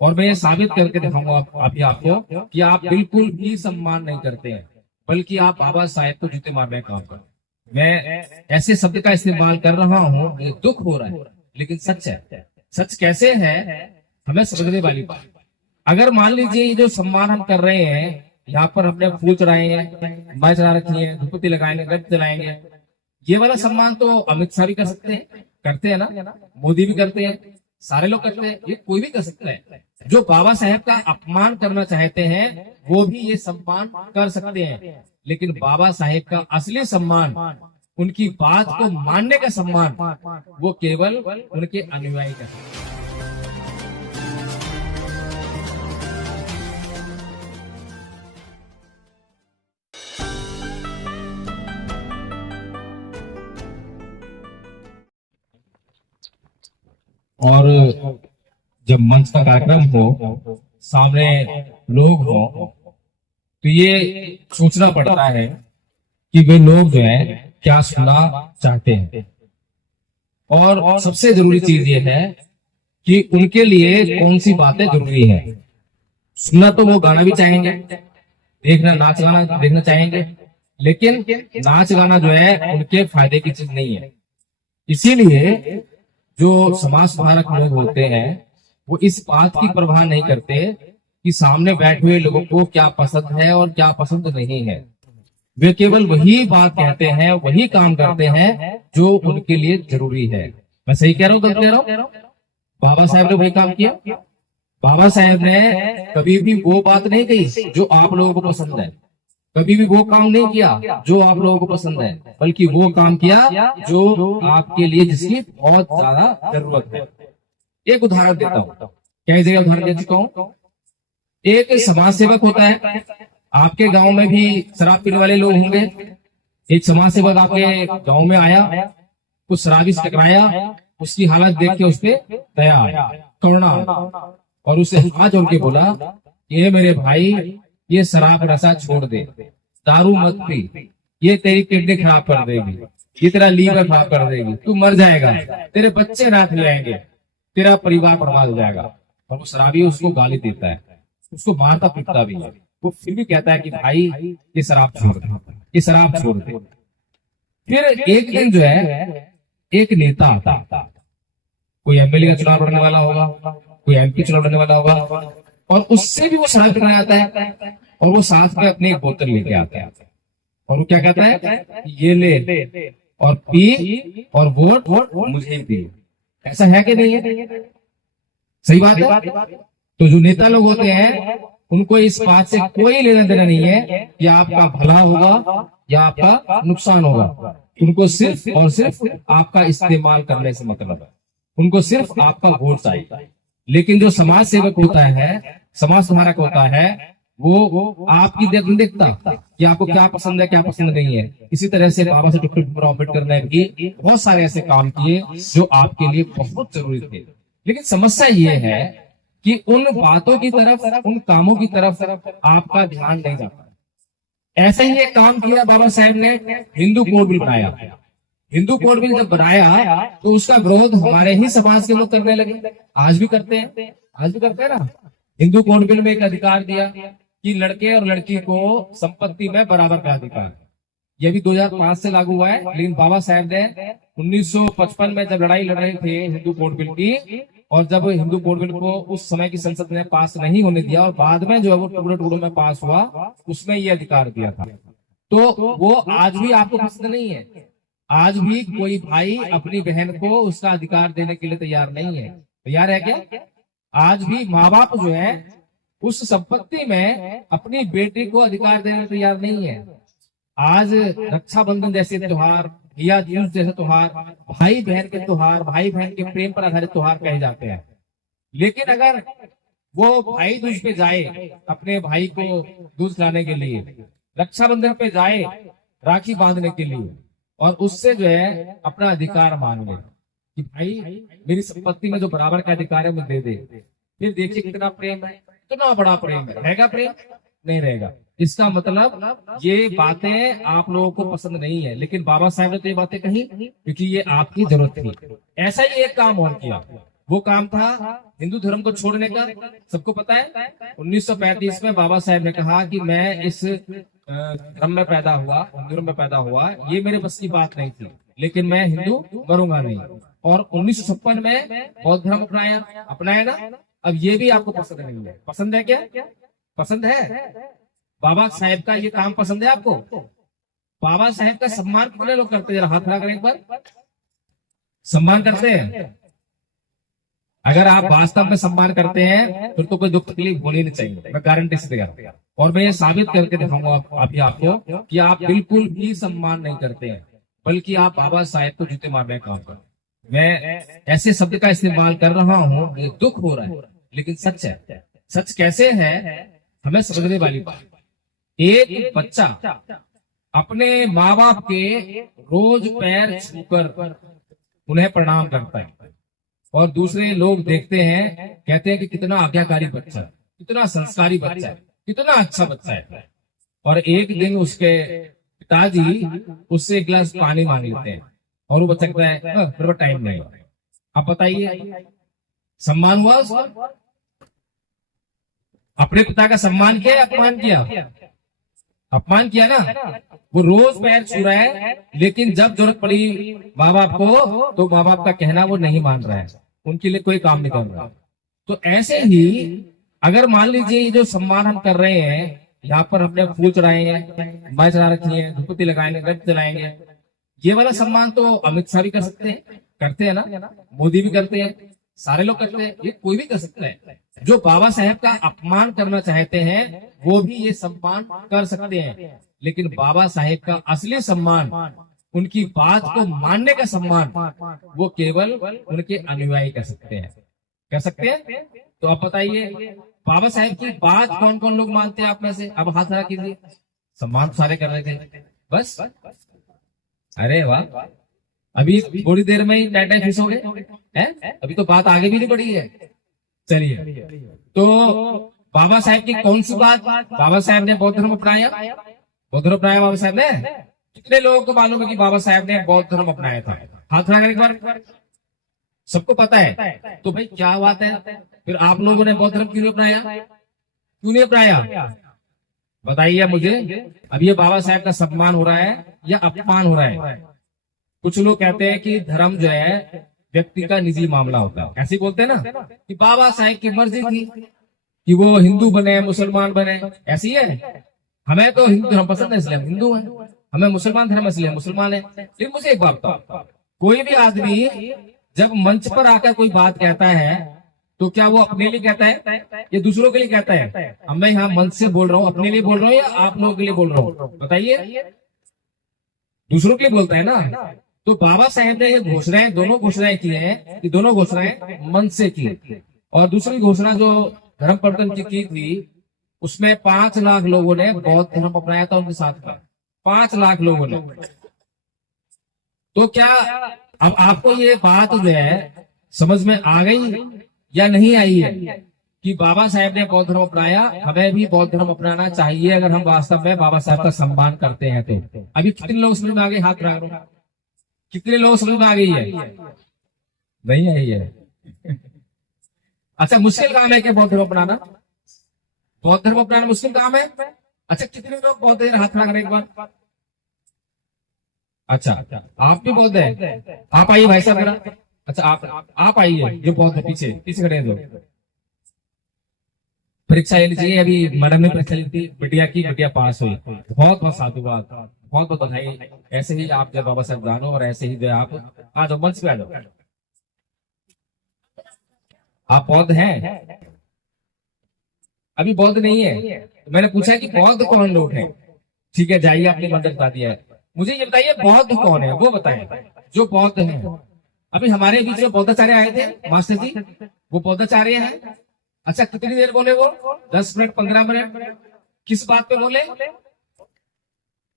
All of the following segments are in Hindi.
और मैं ये साबित करके दिखाऊंगा अभी आपको कि आप बिल्कुल भी सम्मान नहीं करते हैं, बल्कि आप बाबा साहेब को जूते मारने का काम कर। मैं ऐसे शब्द का इस्तेमाल कर रहा हूँ, मुझे दुख हो रहा है, लेकिन सच है। सच कैसे है हमें समझने वाली बात। अगर मान लीजिए ये जो सम्मान हम कर रहे हैं, यहाँ पर हमने फूल चढ़ाएंगे, माला चढ़ा रखी है, धूपबत्ती लगाएंगे, गट जलाएंगे, ये वाला सम्मान तो अमित शाह भी कर सकते हैं, करते हैं ना, मोदी भी करते हैं, सारे लोग करते हैं, ये कोई भी कर सकता है। जो बाबा साहेब का अपमान करना चाहते हैं वो भी ये सम्मान कर सकते हैं, लेकिन बाबा साहेब का असली सम्मान, उनकी बात को मानने का सम्मान, वो केवल उनके अनुयायी का है। और जब मंच का कार्यक्रम हो, सामने लोग हो, तो ये सोचना पड़ता है कि वे लोग जो है क्या सुनना चाहते हैं। और सबसे जरूरी चीज ये है कि उनके लिए कौन सी बातें जरूरी है। सुनना तो वो गाना भी चाहेंगे, देखना नाच गाना देखना चाहेंगे, लेकिन नाच गाना जो है उनके फायदे की चीज नहीं है। इसीलिए जो समाज सुधारक लोग होते हैं वो इस बात की परवाह नहीं करते कि सामने बैठे हुए लोगों को क्या पसंद है और क्या पसंद नहीं है। वे केवल वही बात कहते हैं, वही काम करते हैं जो उनके लिए जरूरी है। मैं सही कह रहा हूँ, गलत कह रहा हूँ? बाबा साहेब ने वही काम किया। बाबा साहेब ने कभी भी वो बात नहीं कही जो आप लोगों को पसंद है, कभी भी वो काम नहीं किया जो आप लोगों को पसंद है, बल्कि वो काम किया जो आपके लिए, जिसकी बहुत ज्यादा जरूरत है। एक उदाहरण देता हूँ, कई जगह उदाहरण दे चुका हूँ। एक समाज सेवक होता है, आपके गांव में भी शराब पीने वाले लोग होंगे। एक समाज सेवक आपके गांव में आया, कुछ शराबी से टकराया, उसकी हालत देख के उस पर दया आया, करुणा, और उसे हाथ जोड़ के बोला, ये मेरे भाई, ये शराब नशा छोड़ दे, दारू मत पी, ये तेरी किडनी खराब कर देगी, ये तेरा लीवर खराब कर देगी, तू मर जाएगा, तेरे बच्चे रात ले आएंगे, तेरा परिवार बर्बाद हो जाएगा। और वो शराबी उसको गाली देता है, उसको मारता पीटता भी है, वो फिर भी कहता है कि भाई ये शराब छोड़ दे, ये शराब छोड़ दे। फिर एक दिन जो है एक नेता आता, कोई एमएलए का चुनाव लड़ने वाला होगा, कोई एमपी चुनाव लड़ने वाला होगा, और उससे भी वो शराब पीने आता है, और वो साथ में अपनी एक बोतल लेके आता है, और वो क्या कहता है, ये ले और पी और वोट मुझे दे। ऐसा है कि नहीं है? सही बात है। तो जो नेता लोग होते हैं उनको इस बात से कोई लेना देना नहीं है कि आपका भला होगा या आपका नुकसान होगा। उनको सिर्फ और सिर्फ आपका इस्तेमाल करने से मतलब है, उनको सिर्फ आपका वोट चाहिए। लेकिन जो समाज सेवक होता है, समाज सुधारक होता है, वो आपकी देखता कि आपको क्या पसंद है क्या पसंद नहीं है। इसी तरह से बाबा साहब डॉक्टर भीमराव अम्बेडकर ने भी बहुत सारे ऐसे काम किए जो आपके लिए बहुत जरूरी थे। लेकिन समस्या ये है कि उन बातों की तरफ, उन कामों की तरफ आपका ध्यान नहीं जाता। ऐसा ही एक काम किया बाबा साहेब ने, हिंदू कोड बिल बनाया। हिंदू कोड बिल जब बनाया तो उसका विरोध हमारे ही समाज के लोग करने लगे। आज भी करते हैं, आज भी करते हैं ना। हिंदू कोड बिल में एक अधिकार दिया कि लड़के और लड़की को संपत्ति में बराबर का अधिकार है। यह भी 2005 से लागू हुआ है, लेकिन बाबा साहेब ने 1955 में जब लड़ाई लड़ रहे थे हिंदू कोड बिल की, और जब हिंदू कोड बिल को उस समय की संसद ने पास नहीं होने दिया और बाद में जो है वो टुकड़े टुकड़ों में पास हुआ, उसमें ये अधिकार दिया था। तो वो आज भी आपको पसंद नहीं है। आज भी कोई भाई अपनी बहन को उसका अधिकार देने के लिए तैयार नहीं है। तैयार है क्या? आज भी माँ बाप जो है उस संपत्ति में अपनी बेटी को अधिकार देने को तैयार नहीं है। आज रक्षाबंधन जैसे त्योहार, भैया दूज जैसे त्योहार, भाई बहन के त्योहार, भाई बहन के प्रेम पर आधारित त्योहार कहे जाते हैं। लेकिन अगर वो भाई दूज पे जाए अपने भाई को दूध लाने के लिए, रक्षाबंधन पे जाए राखी बांधने के लिए, और उससे जो है अपना अधिकार मांग ले कि भाई मेरी संपत्ति में जो बराबर का अधिकार है मुझे दे दे, फिर देखिए कितना प्रेम है, कितना बड़ा प्रेम है। रहेगा प्रेम? नहीं रहेगा। इसका मतलब ये बातें आप लोगों को पसंद नहीं है, लेकिन बाबा साहब ने तो ये बातें कही क्योंकि ये आपकी जरूरत थी। ऐसा ही एक काम और किया, वो काम था हिंदू धर्म को छोड़ने का। सबको पता है 1935 में बाबा साहेब ने कहा कि मैं इस धर्म में पैदा हुआ, हिंदू धर्म में पैदा हुआ, ये मेरे बस की बात नहीं थी, लेकिन मैं हिंदू मरूंगा नहीं। और 1956 में बौद्ध धर्म अपनाया ना। अब ये भी आपको पसंद नहीं है। पसंद है क्या? पसंद है? बाबा साहेब का ये काम पसंद है आपको? बाबा साहेब का सम्मान कितने लोग करते हैं? जरा हाथ खड़ा करें एक बार। सम्मान करते हैं? अगर आप वास्तव में सम्मान करते हैं फिर तो कोई दुख तकलीफ होनी नहीं चाहिए, मैं गारंटी से दिखाऊंगा। और मैं ये साबित करके दिखाऊंगा आपको कि आप बिल्कुल भी सम्मान नहीं करते हैं, बल्कि आप बाबा साहेब को जूते मारने का काम करते हैं। मैं ऐसे शब्द का इस्तेमाल कर रहा हूँ, मुझे दुख हो रहा है, लेकिन सच है। सच कैसे है हमें समझने वाली बात। एक बच्चा अपने माँ बाप के रोज पैर छूकर उन्हें प्रणाम करता है, और दूसरे लोग देखते हैं, कहते हैं कि कितना आज्ञाकारी बच्चा है, कितना संस्कारी बच्चा है, कितना अच्छा बच्चा है। और एक दिन उसके पिताजी उससे एक गिलास पानी मांग लेते हैं और वो बच्चा कहता है मेरे पास टाइम नहीं। आप बताइए, सम्मान हुआ उसका? अपने पिता का सम्मान किया या अपमान किया? अपमान किया ना। वो रोज पैर छू रहा है, लेकिन जब जरूरत पड़ी माँ बाप को तो माँ बाप का कहना वो नहीं मान रहा है, उनके लिए कोई काम नहीं कर रहा। तो ऐसे ही अगर मान लीजिए ये जो सम्मान हम कर रहे हैं, यहाँ पर हमने फूल चढ़ाएंगे, माला चढ़ा रखी है, धूपबत्ती लगाएंगे, गट जलाएंगे, ये वाला सम्मान तो अमित शाह भी कर सकते हैं, करते हैं ना, मोदी भी करते हैं, सारे लोग करते हैं, ये कोई भी कर सकता है। जो बाबा साहेब का अपमान करना चाहते हैं वो भी ये सम्मान कर सकते हैं, लेकिन बाबा साहेब का असली सम्मान, उनकी बात को मानने का सम्मान, वो केवल उनके अनुयायी कर सकते हैं। कर सकते हैं? तो आप बताइए बाबा साहेब की बात कौन कौन लोग मानते हैं आप में से? अब हाथ खड़ा कीजिए। सम्मान सारे कर रहे थे बस। अरे वाह, अभी थोड़ी देर में ही टाइम फिक्स हो गए हैं, अभी तो बात आगे भी नहीं बढ़ी है। चलिए, तो बाबा साहेब की कौन सी बात बाबा साहेब ने बौद्ध धर्म अपनाया? बौद्ध धर्म अपनाया बाबा साहेब ने? कितने लोगों को मालूम है कि बाबा साहेब ने बौद्ध धर्म अपनाया था? हाथ खड़ा करें एक बार। सबको पता है। तो भाई क्या बात है, फिर आप लोगों ने बौद्ध धर्म क्यों नहीं अपनाया? क्यों नहीं अपनाया? बताइए मुझे। अब ये बाबा साहेब का सम्मान हो रहा है या अपमान हो रहा है? कुछ लोग कहते हैं कि धर्म जो है व्यक्ति का निजी मामला होता है, ऐसे बोलते हैं ना कि बाबा साहेब की मर्जी थी कि वो हिंदू बने मुसलमान बने, ऐसी है। हमें तो हिंदू धर्म पसंद है इसलिए हम हिंदू हैं, हमें मुसलमान धर्म इसलिए मुसलमान है। लेकिन मुझे एक बात बताओ, कोई भी आदमी जब मंच पर आकर कोई बात कहता है तो क्या वो अपने लिए कहता है या दूसरों के लिए कहता है? अब मैं यहाँ मंच से बोल रहा हूँ, अपने लिए बोल रहा हूँ या आप लोगों के लिए बोल रहा हूँ? बताइए। दूसरों के लिए बोलता है ना। तो बाबा साहेब ने ये घोषणाएं, दोनों घोषणाएं की हैं, कि दोनों घोषणाएं मन से की। और दूसरी घोषणा जो धर्म परिवर्तन की थी, उसमें 5 लाख लोगों ने बौद्ध धर्म अपनाया था उनके साथ में, 5 लाख लोगों ने। तो क्या अब आपको ये बात जो है समझ में आ गई या नहीं आई है कि बाबा साहेब ने बौद्ध धर्म अपनाया, हमें भी बौद्ध धर्म अपनाना चाहिए अगर हम वास्तव में बाबा साहेब का सम्मान करते हैं तो? अभी कितने लोग समझ में आ गए? हाथ रख रहे, कितने लोग समझ में आ गई है? नहीं आई है। अच्छा, मुश्किल काम है क्या बौद्ध धर्म अपनाना? बौद्ध धर्म अपनाना मुश्किल काम है? अच्छा, कितने लोग बौद्ध हैं? हाथ रख रहे एक बार। अच्छा, आप भी बौद्ध है? आप आइए भाई साहब मेरा। अच्छा, आप आइए, जो बौद्ध है पीछे पीछे खड़े हैं जो। परीक्षा ले लीजिए, अभी मैडम ने परीक्षा ली थी बिटिया की, बिटिया पास हुई, बहुत बहुत साधुवाद, बहुत बहुत बधाई। ऐसे ही आप जब बाबा साहब जानो, और ऐसे ही जो आप आ जाओ, मंच पे आ जाओ। आप बौद्ध हैं? अभी बौद्ध नहीं है? तो मैंने पूछा कि बौद्ध कौन लोग हैं। ठीक है, जाइए, आपने मंदिर बता दिया है। मुझे ये बताइए बौद्ध कौन है, वो बताएं जो बौद्ध हैं। अभी हमारे बीच में बौद्धाचार्य आए थे मास्टर जी, वो बौद्धाचार्य हैं। अच्छा, कितनी देर बोले वो? 10 मिनट 15 मिनट? किस बात पे बोले?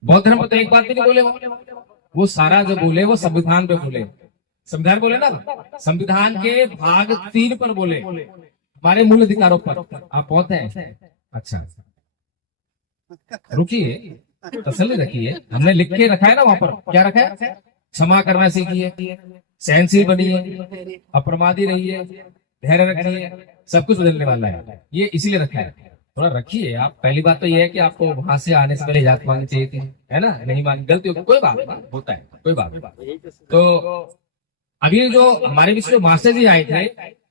बौद्ध धर्म तो एक बात भी नहीं बोले वो सारा जो बोले वो संविधान पे बोले। संविधान बोले ना, संविधान के भाग 3 पर बोले, हमारे मूल अधिकारों पर। आप बौद्ध हैं? अच्छा, रुकिए, तसल्ली रखिए, हमने लिख के रखा है ना वहां पर। क्या रखा है? क्षमा करना सीखिए, सहनशील बनिए, अप्रमादी रहिए, धैर्य रखिए, सब कुछ बदलने वाला है। ये इसीलिए रखा है, थोड़ा रखिए आप। पहली बात तो ये है कि आपको वहां से आने से पहले इजाजत मांगनी चाहिए थी, है ना? नहीं मांगी, गलती होगी, कोई बात नहीं, होता है, कोई बात नहीं। तो अभी जो हमारे बीच में मास्टर जी आए थे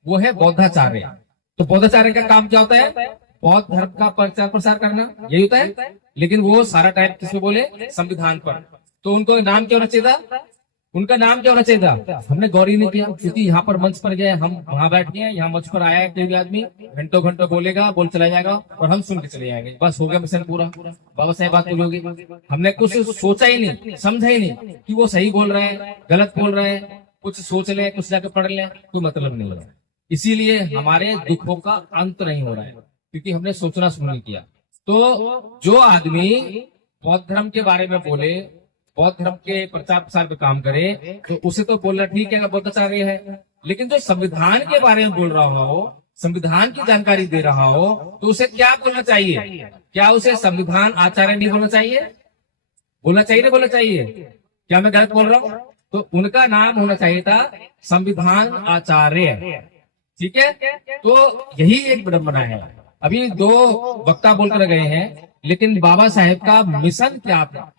वो है बौद्धाचार्य। तो बौद्धाचार्य का काम क्या होता है? बौद्ध धर्म का प्रचार प्रसार करना, यही होता है। लेकिन वो सारा टाइम किसमें बोले? संविधान पर। तो उनको नाम क्या होना चाहिए था? उनका नाम क्या होना चाहिए था? हमने गौर ही नहीं किया, क्योंकि यहाँ पर मंच पर गए, हम वहां बैठे हैं, यहाँ मंच पर आया है कोई भी आदमी, घंटों घंटों बोलेगा, बोल चला जाएगा और हम सुन के चले जाएंगे, बस हो गया मिशन पूरा। बाबा साहेब बात पूरी होगी। हमने कुछ सोचा ही नहीं, समझा ही नहीं कि वो सही बोल रहे हैं, गलत बोल रहे हैं। कुछ सोच ले, कुछ जाके पढ़ ले, कोई मतलब नहीं हो रहा है। इसीलिए हमारे दुखों का अंत नहीं हो रहा है, क्योंकि हमने सोचना शुरू नहीं किया। तो जो आदमी बौद्ध धर्म के बारे में बोले, बौद्ध धर्म के प्रचार प्रसार पे काम करे, तो उसे तो बोलना ठीक है, बौद्धाचार्य है। लेकिन जो संविधान के बारे में बोल रहा हो, संविधान की जानकारी दे रहा हो, तो उसे क्या बोलना चाहिए? क्या उसे संविधान आचार्य नहीं बोलना चाहिए? बोलना चाहिए, नहीं बोलना चाहिए? क्या मैं गलत बोल रहा हूँ? तो उनका नाम होना चाहिए था संविधान आचार्य, ठीक है। तो यही एक विडंबना है। अभी दो वक्ता बोलकर गए हैं, लेकिन बाबा साहेब का मिशन क्या था?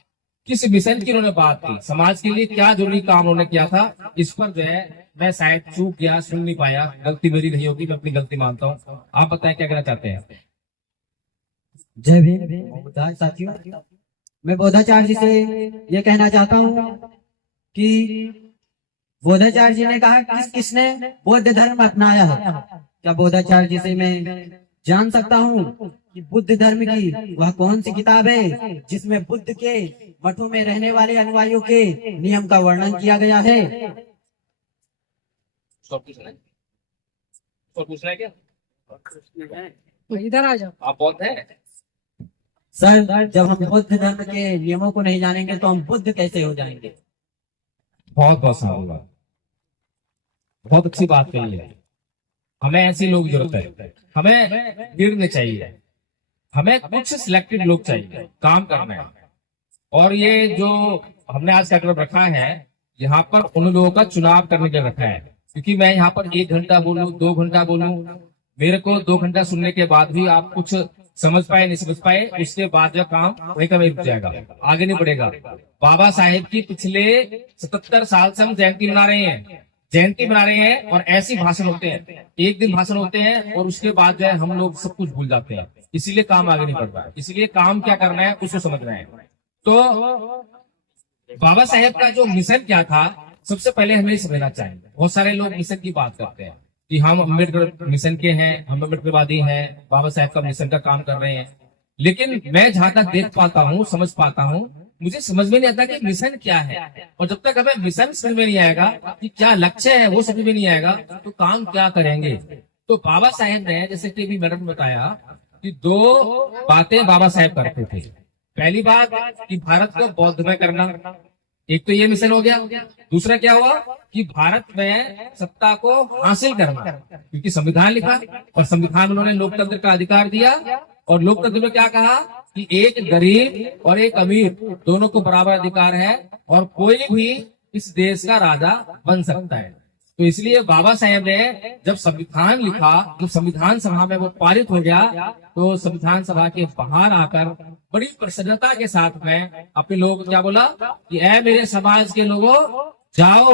किस मिशन की उन्होंने बात की? समाज के लिए क्या जरूरी काम उन्होंने किया था? इस पर जो है मैं शायद चूक गया, सुन नहीं पाया, गलती मेरी नहीं होगी, मैं अपनी गलती मानता हूँ। आप बताएं क्या कहना चाहते हैं? जय भीम साथियों, मैं बौद्धाचार्य जी से ये कहना चाहता हूँ कि बौद्धाचार्य जी ने कहा किसने बौद्ध धर्म अपनाया है। क्या बौद्धाचार्य जी से मैं जान सकता हूँ कि बुद्ध धर्म की वह कौन सी किताब है जिसमें बुद्ध के मठों में रहने वाले अनुयायियों के नियम का वर्णन किया गया है? पूछना है क्या? तो इधर आ जाओ। आप बौद्ध हैं? सर, जब हम बुद्ध धर्म के नियमों को नहीं जानेंगे तो हम बुद्ध कैसे हो जाएंगे? बहुत बहुत सारा, बहुत अच्छी बात कही है। हमें ऐसे लोग की जरूरत है, हमें गिरने चाहिए, हमें कुछ सिलेक्टेड लोग चाहिए, काम करना है। और ये जो हमने आज कार्यक्रम रखा है, यहाँ पर उन लोगों का चुनाव करने के लिए रखा है। क्योंकि मैं यहाँ पर 1 घंटा बोलूं, 2 घंटा बोलूं, मेरे को 2 घंटा सुनने के बाद भी आप कुछ समझ पाए नहीं समझ पाए, उसके बाद जो काम वही का वही रुक जाएगा, आगे नहीं बढ़ेगा। बाबा साहेब की पिछले 77 साल से हम जयंती मना रहे हैं, जयंती मना रहे हैं, और ऐसे भाषण होते हैं, एक दिन भाषण होते हैं और उसके बाद जो है हम लोग सब कुछ भूल जाते हैं। इसीलिए काम आगे नहीं बढ़ रहा है। इसीलिए काम क्या करना है उसको समझना है। तो बाबा साहेब का जो मिशन क्या था, सबसे पहले हमें समझना चाहिए। बहुत सारे लोग मिशन की बात करते हैं कि हम अम्बेडकर मिशन के हैं, हम अम्बेडकरवादी हैं, बाबा साहेब का मिशन का काम कर रहे हैं। लेकिन मैं जहां तक देख पाता हूँ, समझ पाता हूँ, मुझे समझ में नहीं आता कि मिशन क्या है। और जब तक हमें मिशन समझ में नहीं आएगा कि क्या लक्ष्य है, वो समझ में नहीं आएगा, तो काम क्या करेंगे। तो बाबा साहेब ने, जैसे कि भी मैडम ने बताया, कि 2 बातें बाबा साहेब करते थे। पहली बात कि भारत को बौद्धमय करना, एक तो ये मिशन हो गया। दूसरा क्या हुआ कि भारत में सत्ता को हासिल करना, क्योंकि संविधान लिखा और संविधान उन्होंने लोकतंत्र का अधिकार दिया। और लोकतंत्र में क्या कहा कि एक गरीब और एक अमीर दोनों को बराबर अधिकार है, और कोई भी इस देश का राजा बन सकता है। तो इसलिए बाबा साहेब ने जब संविधान लिखा, जब संविधान सभा में वो पारित हो गया, तो संविधान सभा के बाहर आकर बड़ी प्रसन्नता के साथ में अपने लोगों को क्या बोला कि ऐ मेरे समाज के लोगों, जाओ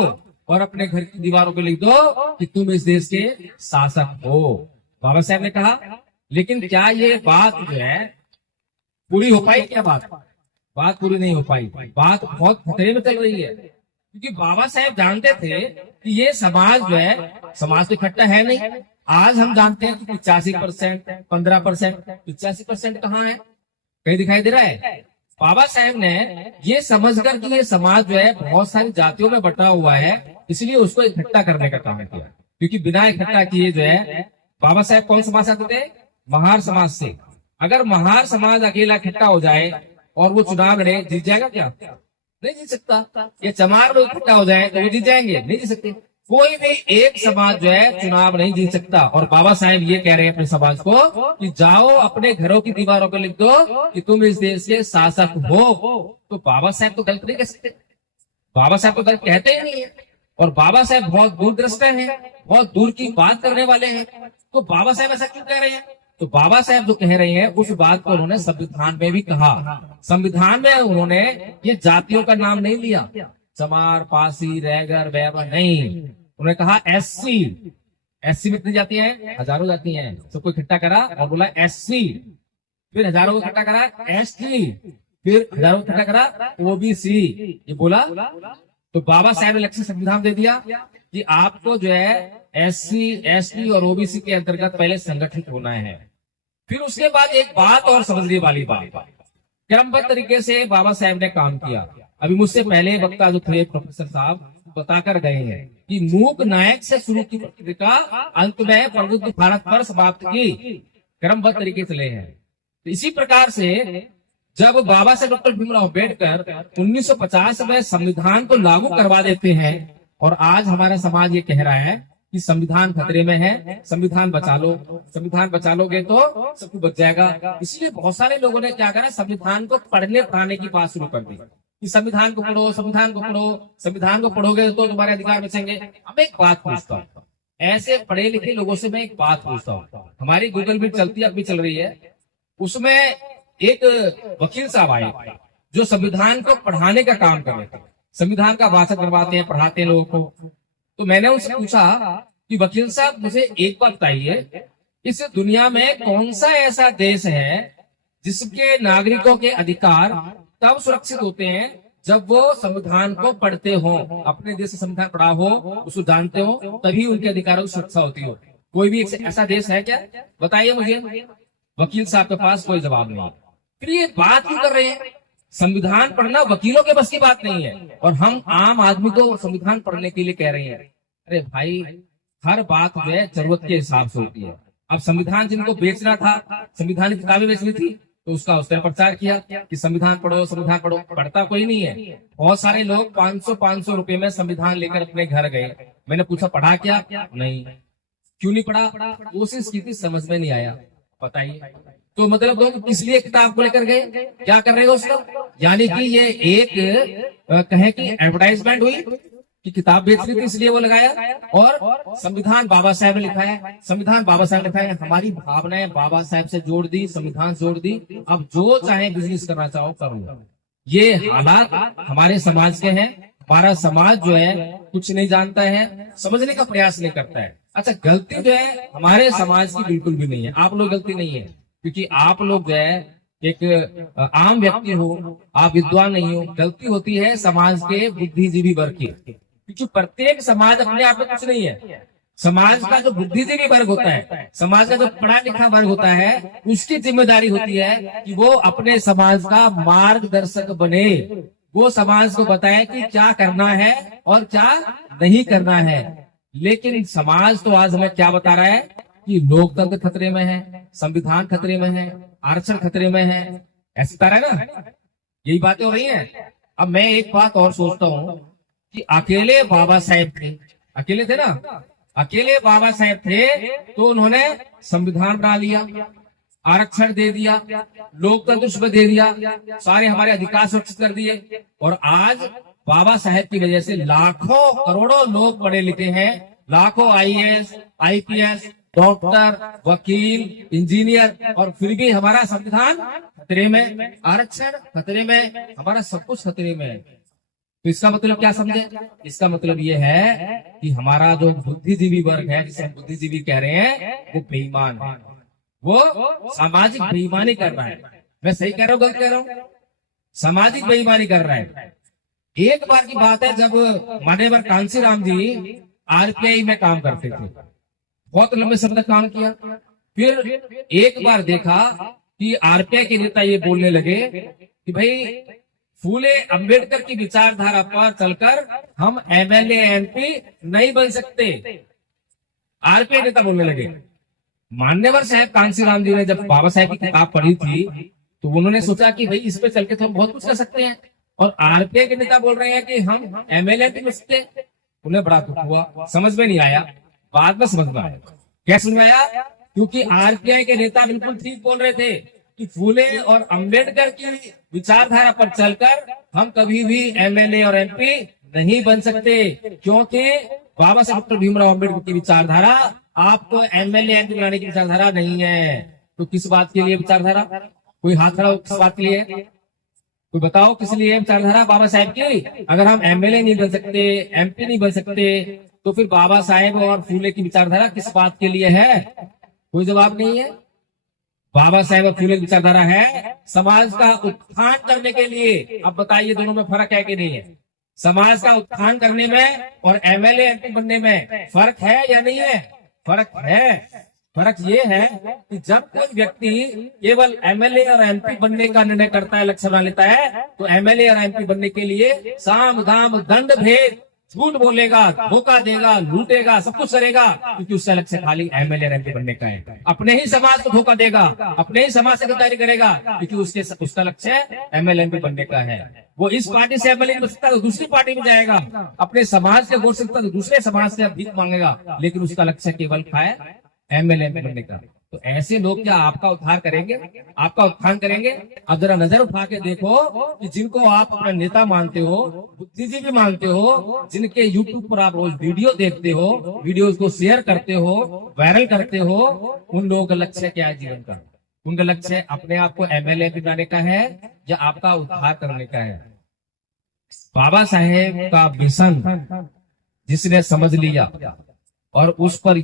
और अपने घर की दीवारों पे लिख दो कि तुम इस देश के शासक हो। बाबा साहेब ने कहा। लेकिन क्या ये बात जो है पूरी हो पाई? क्या बात पूरी नहीं हो पाई। बात बहुत खतरे में चल रही है, क्योंकि बाबा साहेब जानते थे कि ये समाज जो है, समाज तो इकट्ठा है नहीं। आज हम जानते हैं कि 85%, 15%, 85% कहाँ है, कहीं दिखाई दे रहा है? बाबा साहेब ने ये समझकर कि ये समाज जो है बहुत सारी जातियों में बटा हुआ है, इसलिए उसको इकट्ठा करने का काम किया। क्योंकि बिना इकट्ठा किए जो है, बाबा साहेब कौन समाज आते थे? महार समाज से। अगर महार समाज अकेला इकट्ठा हो जाए और वो चुनाव लड़े, जीत जाएगा क्या? नहीं जीत सकता। ये चमार लोग इकट्ठा हो जाए तो वो जीत जाएंगे? नहीं जीत सकते। कोई भी एक समाज जो है चुनाव नहीं जीत सकता। और बाबा साहेब ये कह रहे हैं अपने समाज को कि जाओ अपने घरों की दीवारों पर लिख दो कि तुम इस देश के शासक हो। तो बाबा साहेब तो गलत नहीं कह सकते, बाबा साहेब तो गलत कहते ही नहीं है। और बाबा साहेब बहुत दूरदृष्टा हैं, बहुत दूर की बात करने वाले हैं। तो बाबा साहेब ऐसा क्यों कह रहे हैं? तो बाबा साहेब जो कह रहे हैं उस बात को उन्होंने संविधान में भी कहा। संविधान में उन्होंने ये जातियों का नाम नहीं लिया, चमार, पासी, रैगर, बैबर, नहीं। उन्होंने कहा एससी। एससी में कितनी जाती हैं? हजारों जाती हैं। सबको इकट्ठा करा और बोला एससी। फिर हजारों को इकट्ठा करा एसटी। फिर हजारों को इकट्ठा करा ओबीसी। ये बोला तो बाबा साहेब ने लक्ष्य संविधान दे दिया कि आपको जो है एससी, एसटी और ओबीसी के अंतर्गत पहले संगठित होना है। फिर उसके बाद एक बात और समझने वाली बात, क्रमबद्ध तरीके से बाबा साहेब ने काम किया। अभी मुझसे पहले वक्ता जो थे प्रोफेसर साहब बताकर गए हैं कि मूक नायक से शुरू की पत्रिका अंत में प्रबुद्ध भारत पर समाप्त की, क्रमबद्ध तरीके से चले हैं। तो इसी प्रकार से जब बाबा साहेब डॉक्टर भीमराव अम्बेडकर 1950 में संविधान को लागू करवा देते हैं और आज हमारा समाज ये कह रहा है कि संविधान खतरे में है, संविधान बचा लो, संविधान बचा लोगे तो सब कुछ बच जाएगा। इसलिए बहुत सारे लोगों ने क्या करा, संविधान को पढ़ने पढ़ाने की बात शुरू कर दी कि संविधान को पढ़ो, संविधान को पढ़ो, संविधान को पढ़ोगे तो तुम्हारे अधिकार बचेंगे। अब एक बात पूछता हूँ, ऐसे पढ़े लिखे लोगों से मैं एक बात पूछता हूँ। हमारी गूगल मीट चलती है, अब भी चल रही है, उसमें एक वकील साहब आए जो संविधान को पढ़ाने का काम कर रहे थे, संविधान का वाचन करवाते हैं, पढ़ाते हैं लोगों को। तो मैंने उनसे पूछा कि वकील साहब मुझे एक बात बताइए, इस दुनिया में कौन सा ऐसा देश है जिसके नागरिकों के अधिकार तब सुरक्षित होते हैं जब वो संविधान को पढ़ते हो, अपने देश से संविधान पढ़ा हो, उसको जानते हो, तभी उनके अधिकारों की सुरक्षा होती हो। कोई भी ऐसा देश है क्या? बताइए मुझे। वकील साहब के पास कोई जवाब नहीं। फिर ये बात क्यों कर रहे हैं? संविधान पढ़ना वकीलों के बस की बात नहीं है और हम आम आदमी को संविधान पढ़ने के लिए कह रहे हैं। अरे भाई, हर बात जो है जरूरत के हिसाब से होती है। अब संविधान जिनको बेचना था, संविधान की किताबें बेचनी थी, तो उसका उसने प्रचार किया कि संविधान पढ़ो, संविधान पढ़ो। पढ़ता कोई नहीं है। बहुत सारे लोग 500 रुपए में संविधान लेकर अपने घर गए। मैंने पूछा पढ़ा क्या? नहीं। क्यों नहीं पढ़ा? कोशिश की थी, समझ में नहीं आया। बताइए। तो मतलब लोग किस लिए किताब को लेकर गए, क्या कर रहे हो उसका? यानी कि ये एक कहे कि एडवर्टाइजमेंट हुई कि किताब बेच रही थी इसलिए वो लगाया। और संविधान बाबा साहब ने लिखा है, संविधान बाबा साहब ने लिखा है। हमारी भावनाएं बाबा साहब से जोड़ दी, संविधान जोड़ दी। अब जो चाहे बिजनेस करना चाहो करो। ये हालात हमारे समाज के हैं। हमारा समाज जो है कुछ नहीं जानता है, समझने का प्रयास नहीं करता है। अच्छा, गलती जो है हमारे समाज की बिल्कुल भी नहीं है। आप लोग गलती नहीं है, क्योंकि आप लोग जो है एक आम व्यक्ति हो, आप विद्वान नहीं हो। गलती होती है समाज के बुद्धिजीवी वर्ग की, क्योंकि प्रत्येक समाज अपने आप में कुछ नहीं है। समाज का जो बुद्धिजीवी वर्ग होता है, समाज का जो पढ़ा लिखा वर्ग होता है, उसकी जिम्मेदारी होती है कि वो अपने समाज का मार्गदर्शक बने। वो समाज को बताए कि क्या करना है और क्या नहीं करना है। लेकिन समाज तो आज हमें क्या बता रहा है कि लोकतंत्र खतरे में है, संविधान खतरे में है, आरक्षण खतरे में है। ऐसी तरह ना यही बातें हो रही हैं। अब मैं एक बात और सोचता हूँ कि अकेले बाबा साहेब थे, अकेले थे ना, अकेले बाबा साहेब थे तो उन्होंने संविधान बना लिया, आरक्षण दे दिया, लोकतंत्र उसमें दे दिया, सारे हमारे अधिकार सुरक्षित कर दिए। और आज बाबा साहेब की वजह से लाखों करोड़ों लोग पढ़े लिखे हैं, लाखों आईएएस, आईपीएस, डॉक्टर, वकील, इंजीनियर, और फिर भी हमारा संविधान खतरे में, आरक्षण खतरे में, हमारा सब कुछ खतरे में है। तो इसका मतलब क्या समझे? इसका मतलब ये है कि हमारा जो बुद्धिजीवी वर्ग है, जिसे हम बुद्धिजीवी कह रहे हैं, वो बेईमान है, वो सामाजिक बेईमानी कर रहा है। मैं सही कह रहा हूँ, गलत कह रहा हूँ? सामाजिक बेईमानी कर रहा है। एक बार की बात है, जब माननीय कांशीराम जी आरपीआई में काम करते थे, बहुत लंबे समय तक काम किया। फिर एक बार देखा कि आरपीआई के नेता ये बोलने लगे कि भाई फूले अंबेडकर की विचारधारा पर चलकर हम एमएलए एमपी नहीं बन सकते। आरपीआई नेता बोलने लगे। मान्यवर साहब कांशीराम जी ने जब बाबा साहेब की किताब पढ़ी थी तो उन्होंने सोचा कि भाई इस पे चल के तो हम बहुत कुछ कर सकते हैं, और आरपीआई के नेता बोल रहे हैं कि हम एमएलए भी बन सकते हैं। उन्हें बड़ा दुख हुआ, समझ में नहीं आया। बाद में समझ में आया। क्या समझ में आया? क्योंकि आरपीआई के नेता बिल्कुल ठीक बोल रहे थे कि फूले और अंबेडकर की विचारधारा पर चलकर हम कभी भी एमएलए और एमपी नहीं बन सकते, क्योंकि बाबा साहब डॉक्टर भीमराव अम्बेडकर की विचारधारा आपको एमएलए एमपी बनाने की विचारधारा नहीं है। तो किस बात के लिए विचारधारा? कोई हाथ खड़ा हो, किस बात के लिए? कोई बताओ किस लिए है विचारधारा बाबा साहेब की? अगर हम एमएलए नहीं बन सकते, एमपी नहीं बन सकते, तो फिर बाबा साहेब और फूले की विचारधारा किस बात के लिए है? कोई जवाब नहीं है। बाबा साहेब और फूले की विचारधारा है समाज का उत्थान करने के लिए। अब बताइए दोनों में फर्क है कि नहीं है? समाज का उत्थान करने में और एमएलए एमपी बनने में फर्क है या नहीं है? फर्क है। फर्क ये है कि जब कोई व्यक्ति केवल एमएलए और एमपी बनने का निर्णय करता है, लक्ष्य बना लेता है, तो एमएलए और एमपी बनने के लिए साम दाम दंड भेद, झूठ बोलेगा, धोखा देगा, लूटेगा, सब कुछ करेगा, क्योंकि उसका लक्ष्य खाली एमएलए और एमपी बनने का है। अपने ही समाज को धोखा देगा, अपने ही समाज से गद्दारी करेगा, क्योंकि उसका लक्ष्य एमएलए एमपी बनने का है। वो इस पार्टी से एमएलए बन सकता है तो दूसरी पार्टी में जाएगा, अपने समाज से वोट सकता है तो दूसरे समाज से भीख मांगेगा, लेकिन उसका लक्ष्य केवल है एमएलए बनने का। तो ऐसे लोग क्या आपका उद्धार करेंगे, आपका उत्थान करेंगे? अब जरा नजर उठा के देखो कि जिनको आप अपना नेता मानते हो, बुद्धिजीवी मानते हो, जिनके यूट्यूब पर आप रोज वीडियो देखते हो, वीडियोस को शेयर करते हो, वायरल करते हो, उन लोगों का लक्ष्य क्या है जीवन का? उनका लक्ष्य अपने आप को एमएलए बनाने का है या आपका उद्धार करने का है? बाबा साहेब का मिशन जिसने समझ लिया और उस पर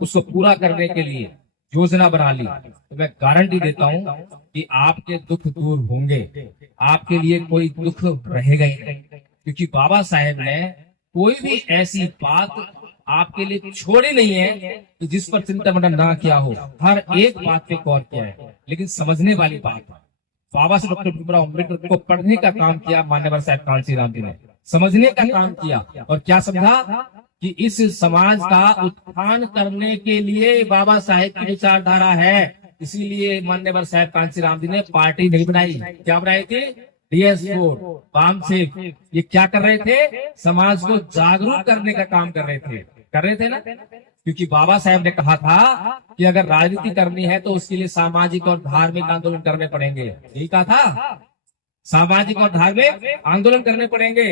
उसको पूरा करने के लिए योजना बना ली, तो मैं गारंटी देता हूं कि आपके दुख दूर होंगे, आपके लिए कोई दुख रहेगा ही नहीं, क्योंकि बाबा साहेब ने कोई भी ऐसी बात आपके लिए छोड़ी नहीं है कि जिस पर चिंता मंथन ना किया हो। हर एक बात पे गौर किया है, लेकिन समझने वाली बात है। बाबा साहब डॉक्टर भीमराव अम्बेडकर को पढ़ने का काम किया मान्यवर साहब कांसी राम जी ने, समझने का काम किया, और क्या समझा कि इस समाज का उत्थान करने के लिए बाबा साहेब की विचारधारा है। इसीलिए मान्यवर साहब कांसी राम जी ने पार्टी नहीं बनाई। क्या बनाई थी? DS4 पाम से। ये क्या कर रहे थे? समाज को जागरूक करने का काम कर रहे थे ना, क्योंकि बाबा साहेब ने कहा था कि अगर राजनीति करनी है तो उसके लिए सामाजिक और धार्मिक आंदोलन करने पड़ेंगे। यही कहा था, सामाजिक और धार्मिक आंदोलन करने पड़ेंगे।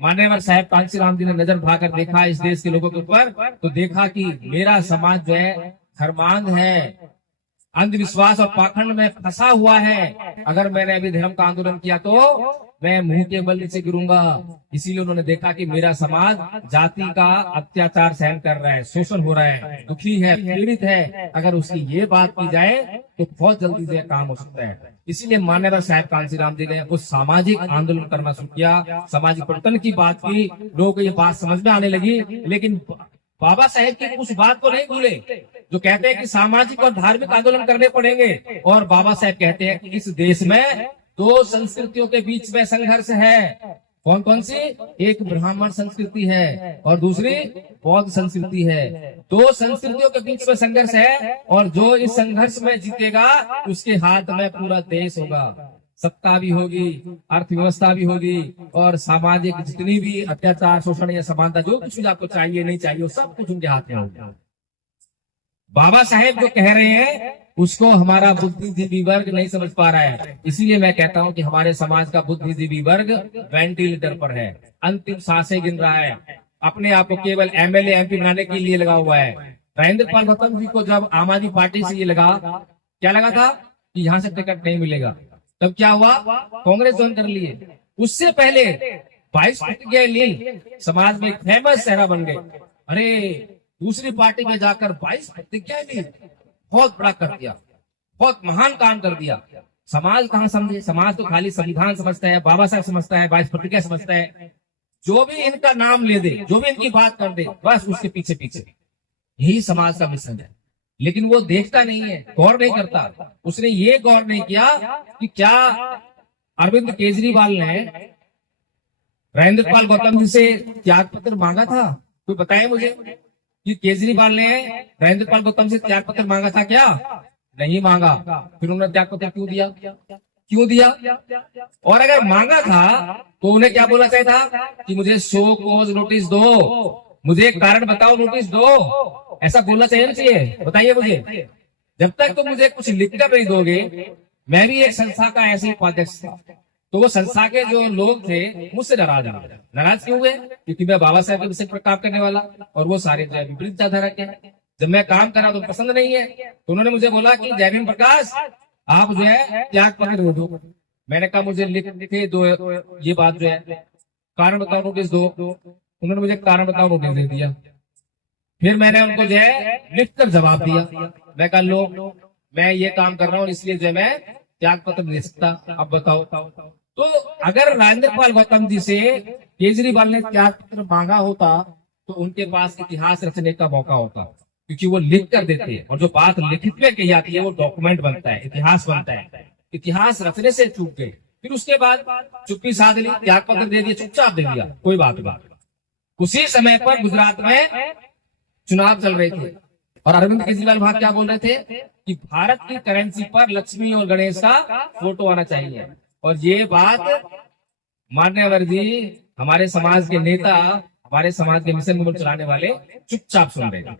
मान्यवर साहब कांसी राम जी ने नजर उठाकर देखा इस देश के लोगों के ऊपर, तो देखा कि मेरा समाज जो है धर्मांध है, अंधविश्वास और पाखंड में फंसा हुआ है। अगर मैंने अभी धर्म का आंदोलन किया तो मैं मुंह के बल से गिरूंगा। इसीलिए उन्होंने देखा कि मेरा समाज जाति का अत्याचार सहन कर रहा है, शोषण हो रहा है, दुखी है, पीड़ित है। अगर उसकी ये बात की जाए तो बहुत जल्दी से काम हो सकता है। इसीलिए मान्यवर साहब कांसी राम जी ने उस सामाजिक आंदोलन करना शुरू किया, सामाजिक परिवर्तन की बात की, लोगों को ये बात समझ में आने लगी। लेकिन बाबा साहेब की उस बात को नहीं भूले जो कहते हैं कि सामाजिक और धार्मिक आंदोलन करने पड़ेंगे। और बाबा साहेब कहते हैं कि इस देश में दो संस्कृतियों के बीच में संघर्ष है। कौन कौन सी? एक ब्राह्मण संस्कृति है और दूसरी बौद्ध संस्कृति है। दो संस्कृतियों के बीच में संघर्ष है, और जो इस संघर्ष में जीतेगा उसके हाथ में पूरा देश होगा, सत्ता भी होगी, अर्थव्यवस्था भी होगी, और सामाजिक जितनी भी अत्याचार, शोषण या समानता जो कुछ भी आपको चाहिए नहीं चाहिए, वो सब कुछ उनके हाथ में होगा। बाबा साहेब जो कह रहे हैं उसको हमारा बुद्धिजीवी वर्ग नहीं समझ पा रहा है। इसीलिए मैं कहता हूं कि हमारे समाज का बुद्धिजीवी वर्ग वेंटिलेटर पर है, अंतिम सांसें गिन रहा है, अपने आप को केवल एमएलए एमपी बनाने के लिए लगा हुआ है। राजेंद्र पाल गौतम जी को जब आम आदमी पार्टी से ये लगा, क्या लगा था कि यहाँ से टिकट नहीं मिलेगा, तब क्या हुआ? कांग्रेस ज्वाइन कर लिए। उससे पहले 22 प्रतिज्ञा ली, समाज में एक फेमस चेहरा बन गए। अरे दूसरी पार्टी में जाकर 22 प्रतिज्ञा ली, बहुत बड़ा कर दिया, बहुत महान काम कर दिया। समाज कहाँ समझे? समाज तो खाली संविधान समझता है, बाबा साहब समझता है, 22 प्रतिज्ञा समझता है। जो भी इनका नाम ले दे, जो भी इनकी बात कर दे, बस उसके पीछे पीछे। यही समाज का मिशन है। लेकिन वो देखता नहीं है, गौर नहीं करता। उसने ये गौर नहीं किया कि क्या अरविंद केजरीवाल ने राजेंद्र पाल गौतम जी से त्याग पत्र मांगा था? कोई बताए मुझे कि केजरीवाल ने राजेंद्र पाल गौतम से त्याग पत्र मांगा था? क्या नहीं मांगा। फिर उन्होंने त्याग पत्र क्यों दिया? क्यों दिया? और अगर मांगा था तो उन्हें क्या बोलना चाहिए था कि मुझे शो कॉज नोटिस दो, मुझे एक कारण बताओ, नोटिस दो, ऐसा बोलना चाहिए ना? चाहिए? बताइए मुझे। जब तक तुम मुझे कुछ लिखकर नहीं दोगे, मैं भी एक संस्था का ऐसे ही उपाध्यक्ष था, तो वो संस्था के जो लोग थे मुझसे नाराज हुए। नाराज क्यों हुए? क्योंकि मैं बाबा साहेब के विषय पर काम करने वाला और वो सारे जो है विपरीत विचारधारा के हैं। जब मैं काम करा तो पसंद नहीं है, तो उन्होंने मुझे बोला कि जय भीम प्रकाश, आप जो है त्याग पत्र दे दो। मैंने कहा मुझे लिख के दो ये बात जो है, कारण बताओ नोटिस दो। उन्होंने मुझे कारण बताओ नोटिस दे दिया। फिर मैंने उनको जो है लिख कर जवाब दिया। मैं कहा लो, मैं ये काम कर रहा हूँ इसलिए जो है मैं त्याग पत्र नहीं दे सकता, अब बताओ। तो अगर राजेंद्र पाल गौतम जी से केजरीवाल ने त्याग पत्र मांगा होता तो उनके पास इतिहास रचने का मौका होता, क्योंकि वो लिख कर देते हैं और जो बात लिखित में कही जाती है वो डॉक्यूमेंट बनता है, इतिहास बनता है। इतिहास रचने से चूक गए, फिर उसके बाद चुप्पी साध ली, त्याग पत्र दे दिया, चुपचाप दे दिया, कोई बात नहीं। उसी समय पर गुजरात में चुनाव चल रहे थे और अरविंद केजरीवाल वहां क्या बोल रहे थे कि भारत की करेंसी पर लक्ष्मी और गणेश का फोटो आना चाहिए। और ये बात मान्यवर जी, हमारे समाज के नेता, हमारे समाज के मिशन मूवमेंट चलाने वाले चुपचाप सुन रहे थे,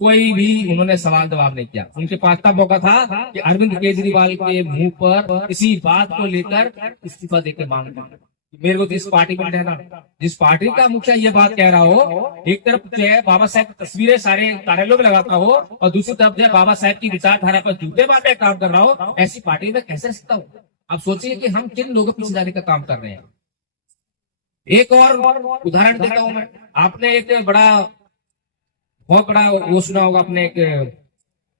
कोई भी उन्होंने सवाल जवाब नहीं किया। उनके पास तब मौका था कि अरविंद केजरीवाल के मुंह पर इसी बात को लेकर इस्तीफा देकर मांग मांग मेरे को तो इस पार्टी में रहना। जिस पार्टी का मुखिया ये बात कह रहा हो, एक तरफ जो है बाबा साहेब की तस्वीरें सारे कार्यालयों में लगाता हो और दूसरी तरफ जो है बाबा साहेब की विचारधारा पर झूठे बातें काम कर रहा हो, ऐसी पार्टी में कैसे सकता हूँ? आप सोचिए कि हम किन लोगों के पीछे जाने का काम कर रहे हैं। एक और उदाहरण देता हूं मैं। आपने एक बहुत बड़ा वो सुना होगा, आपने एक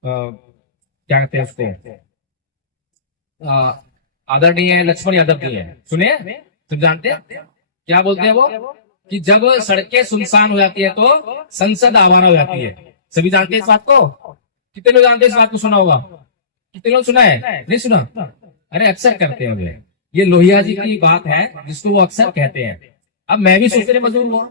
क्या कहते हैं उसको, आदरणीय लक्ष्मण यादव जी है, सुनिए, तुम जानते हैं क्या बोलते हैं वो, कि जब सड़कें सुनसान हो जाती है तो संसद आवारा हो जाती है। सभी जानते हैं इस बात को? कितने लोग जानते हैं इस बात को? सुना होगा? कितने लोग सुना है? नहीं सुना? अरे अक्सर करते हैं। ये लोहिया जी की बात है जिसको वो अक्सर कहते हैं। अब मैं भी सोचने मजबूर हुआ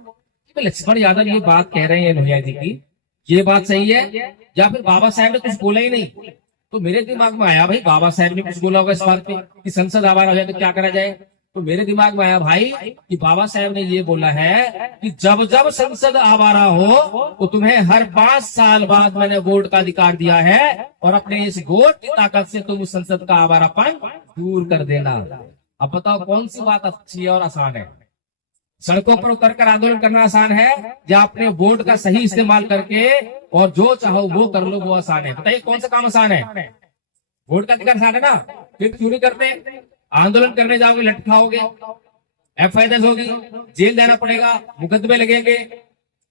कि लक्ष्मण यादव ये बात कह रहे हैं लोहिया जी की, ये बात सही है या फिर बाबा साहब ने कुछ बोला ही नहीं? तो मेरे दिमाग में आया भाई बाबा साहब ने कुछ बोला होगा इस बात पे कि संसद आवारा हो जाए तो क्या करा जाए। तो मेरे दिमाग में आया भाई कि बाबा साहब ने ये बोला है कि जब जब संसद आवारा हो तो तुम्हें हर 5 साल बाद मैंने वोट का अधिकार दिया है और अपने इस वोट की ताकत से तुम उस संसद का आवारापन दूर कर देना। अब बताओ कौन सी बात अच्छी है और आसान है? सड़कों पर उतर कर आंदोलन करना आसान है या अपने वोट का सही इस्तेमाल करके और जो चाहो वो कर लो वो आसान है? बताइए कौन सा काम आसान है? वोट का अधिकार आसान है ना, फिर क्यों नहीं करते? आंदोलन करने जाओगे लट खाओगे, FIR होगी, जेल जाना पड़ेगा, मुकदमे लगेंगे।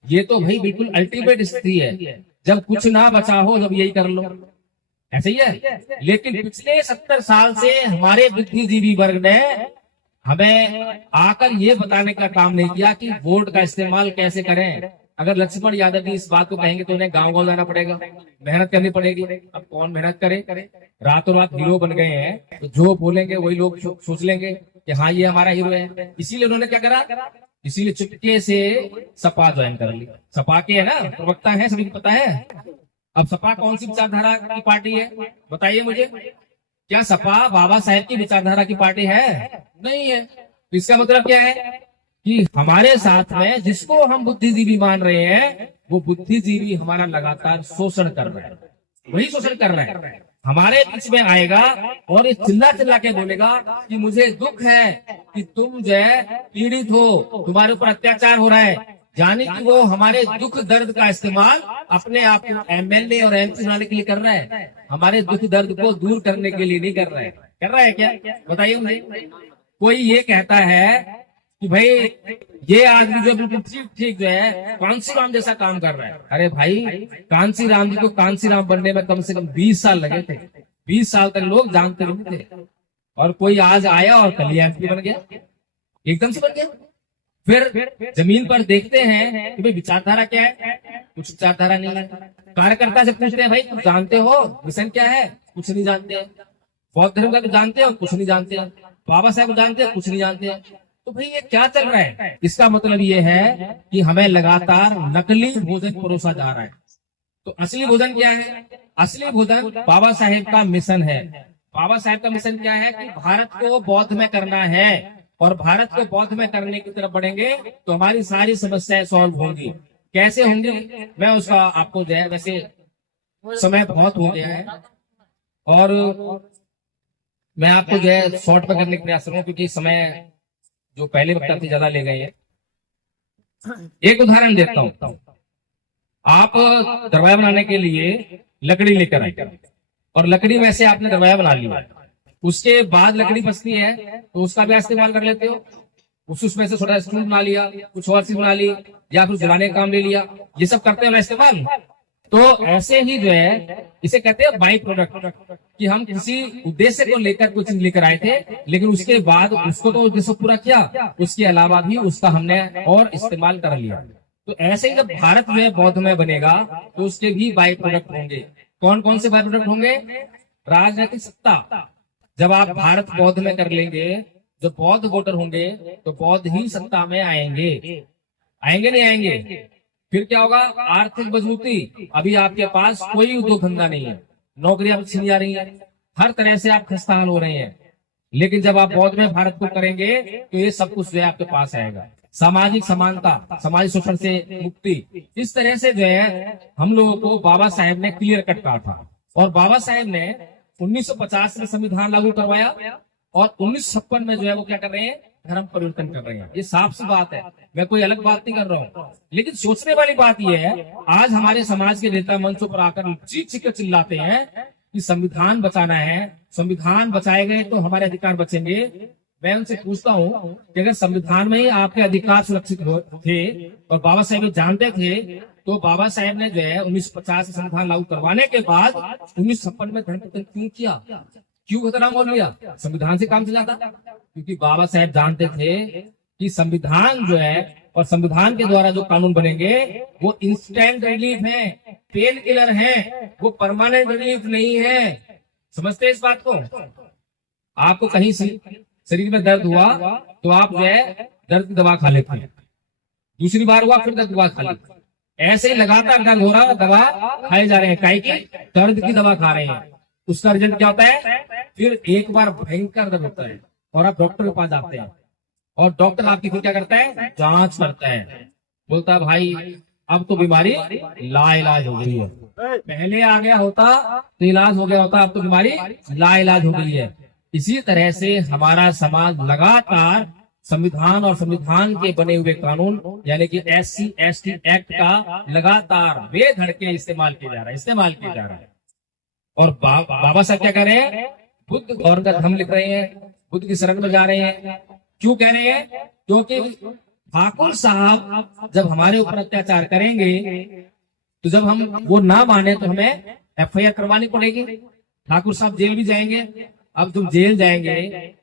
ये तो भाई बिल्कुल अल्टीमेट स्थिति है, जब कुछ ना बचा हो जब यही कर लो, ऐसे ही है। लेकिन पिछले 70 साल से हमारे बुद्धिजीवी वर्ग ने हमें आकर ये बताने का काम नहीं किया कि वोट का इस्तेमाल कैसे करें। अगर लक्ष्मण यादव जी इस बात को कहेंगे तो उन्हें गांव गांव जाना पड़ेगा, मेहनत करनी पड़ेगी। अब कौन मेहनत करे? रातों रात हीरो बन गए हैं, तो जो बोलेंगे वही लोग सोच लेंगे कि हाँ ये हमारा हीरो है। इसीलिए उन्होंने क्या करा, इसीलिए चुपके से सपा ज्वाइन कर ली। सपा के है ना प्रवक्ता है, सभी को पता है। अब सपा कौन सी विचारधारा की पार्टी है बताइए मुझे? क्या सपा बाबा साहेब की विचारधारा की पार्टी है? नहीं है। तो इसका मतलब क्या है कि हमारे साथ में जिसको हम बुद्धिजीवी मान रहे हैं वो बुद्धिजीवी हमारा लगातार शोषण कर रहा है, वही शोषण कर रहा है। हमारे बीच में आएगा और ये चिल्ला चिल्ला के बोलेगा कि मुझे दुख है कि तुम जो है पीड़ित हो, तुम्हारे ऊपर अत्याचार हो रहा है, यानी कि वो हमारे दुख दर्द का इस्तेमाल अपने आप को MLA और MP बनाने के लिए कर रहा है, हमारे दुख दर्द को दूर करने के लिए नहीं कर रहा है। कर रहा है क्या? बताइए मुझे। कोई ये कहता है कि भाई ये आदमी जो बिल्कुल ठीक जो है कांसी राम जैसा काम कर रहा है। अरे भाई कांसी राम जी को कांसी राम बनने में कम से कम 20 साल लगे थे। 20 साल तक लोग जानते नहीं थे और कोई आज आया और कल MP बन गया, एकदम से बन गया। फिर जमीन पर देखते हैं कि भाई विचारधारा क्या है, कुछ विचारधारा नहीं है। कार्यकर्ता से पूछते हैं भाई तुम जानते हो मिशन क्या है? कुछ नहीं जानते। बौद्ध धर्म का जानते हो? कुछ नहीं जानते। बाबा साहब को जानते हो? कुछ नहीं जानते। तो भाई ये क्या चल रहा है? इसका मतलब ये है कि हमें लगातार नकली भोजन परोसा जा रहा है। तो असली भोजन क्या है? असली भोजन बाबा साहेब का मिशन है। बाबा साहेब का मिशन क्या है कि भारत को बौद्ध में करना है और भारत को बौद्ध में करने की तरफ बढ़ेंगे तो हमारी सारी समस्याएं सॉल्व होंगी। कैसे होंगी मैं उसका आपको जो है, वैसे समय बहुत हो गया है और मैं आपको जो है शॉर्ट में करने का प्रयास करूँ क्योंकि समय जो पहले वक्ता थे ज्यादा ले गए हैं। एक उदाहरण देता हूँ। आप दरवाजा बनाने के लिए लकड़ी लेकर आए और लकड़ी में से आपने दरवाजा बना लिया, उसके बाद लकड़ी बचती है तो उसका भी इस्तेमाल कर लेते हो। उसमें से छोटा स्टूल बना लिया, कुछ और चीज बना ली, या फिर जलाने का काम ले लिया, ये सब करते हो ना इस्तेमाल। तो ऐसे ही जो है इसे कहते हैं बाई प्रोडक्ट, कि हम किसी उद्देश्य को लेकर कुछ चीज लेकर आए थे, लेकिन उसके बाद उसको तो उद्देश्य पूरा किया, उसके अलावा भी उसका हमने और इस्तेमाल कर लिया। तो ऐसे ही जब भारत में बौद्ध में बनेगा तो उसके भी बाई प्रोडक्ट होंगे। कौन कौन से बाई प्रोडक्ट होंगे? राजनीतिक सत्ता। जब आप भारत बौद्ध में कर लेंगे, जो बौद्ध वोटर होंगे तो बौद्ध ही सत्ता में आएंगे। आएंगे नहीं आएंगे? फिर क्या होगा? आर्थिक मजबूती। अभी आपके पास कोई उद्योग धंधा नहीं है, नौकरियां छीनी जा रही हैं, हर तरह से आप खस्ताहाल हो रहे हैं। लेकिन जब आप बौद्ध में भारत को करेंगे तो ये सब कुछ जो है आपके पास आएगा। सामाजिक समानता, सामाजिक शोषण से मुक्ति, इस तरह से जो है हम लोगों को बाबा साहेब ने क्लियर कट कहा था। और बाबा साहेब ने 1950 में संविधान लागू करवाया और 1956 में जो है वो क्या कर रहे हैं? धर्म परिवर्तन कर रहे हैं। ये साफ सी बात है, मैं कोई अलग बात नहीं कर रहा हूँ। लेकिन सोचने वाली बात यह है, आज हमारे समाज के नेता मंचों पर आकर चीख चीख कर चिल्लाते हैं कि संविधान बचाना है, संविधान बचाए गए तो हमारे अधिकार बचेंगे। मैं उनसे पूछता हूँ कि अगर संविधान में ही आपके अधिकार सुरक्षित थे और बाबा साहेब जानते थे, तो बाबा साहेब ने जो है 1950 संविधान लागू करवाने के बाद 1956 में धर्म परिवर्तन क्यों किया? क्यों खतरा मोल लिया? संविधान से काम चल जाता। क्योंकि बाबा साहेब जानते थे कि संविधान जो है और संविधान के द्वारा जो कानून बनेंगे वो इंस्टेंट रिलीफ है, पेन किलर है, वो परमानेंट रिलीफ नहीं है। समझते हैं इस बात को? आपको कहीं से शरीर में दर्द हुआ तो आप जो है दर्द की दवा खा लेते हैं, दूसरी बार हुआ फिर दर्द की दवा खा लेते हैं। ऐसे ही लगातार दर्द हो रहा, दवा खाए जा रहे हैं, काहे की? दर्द की दवा खा रहे हैं। उसका रिजल्ट क्या होता है? फिर एक बार भयंकर दर्द होता है और आप डॉक्टर के पास जाते हैं और डॉक्टर आपकी फिर क्या करता है? जांच करता है, बोलता है भाई अब तो बीमारी लाइलाज हो गई है। पहले आ गया होता तो इलाज हो गया होता, अब तो बीमारी लाइलाज हो गई है। इसी तरह से हमारा समाज लगातार संविधान और संविधान के बने हुए कानून यानी कि SC/ST एक्ट का लगातार बेधड़के इस्तेमाल किया जा रहा है। और बाबा साहब क्या कर रहे हैं? बुद्ध और का धर्म लिख रहे हैं, बुद्ध की शरण में जा रहे हैं। क्यों कह रहे हैं? क्योंकि ठाकुर साहब जब हमारे ऊपर अत्याचार करेंगे तो जब हम वो ना माने तो हमें FIR करवानी पड़ेगी। ठाकुर साहब जेल भी जाएंगे। अब जब जेल जाएंगे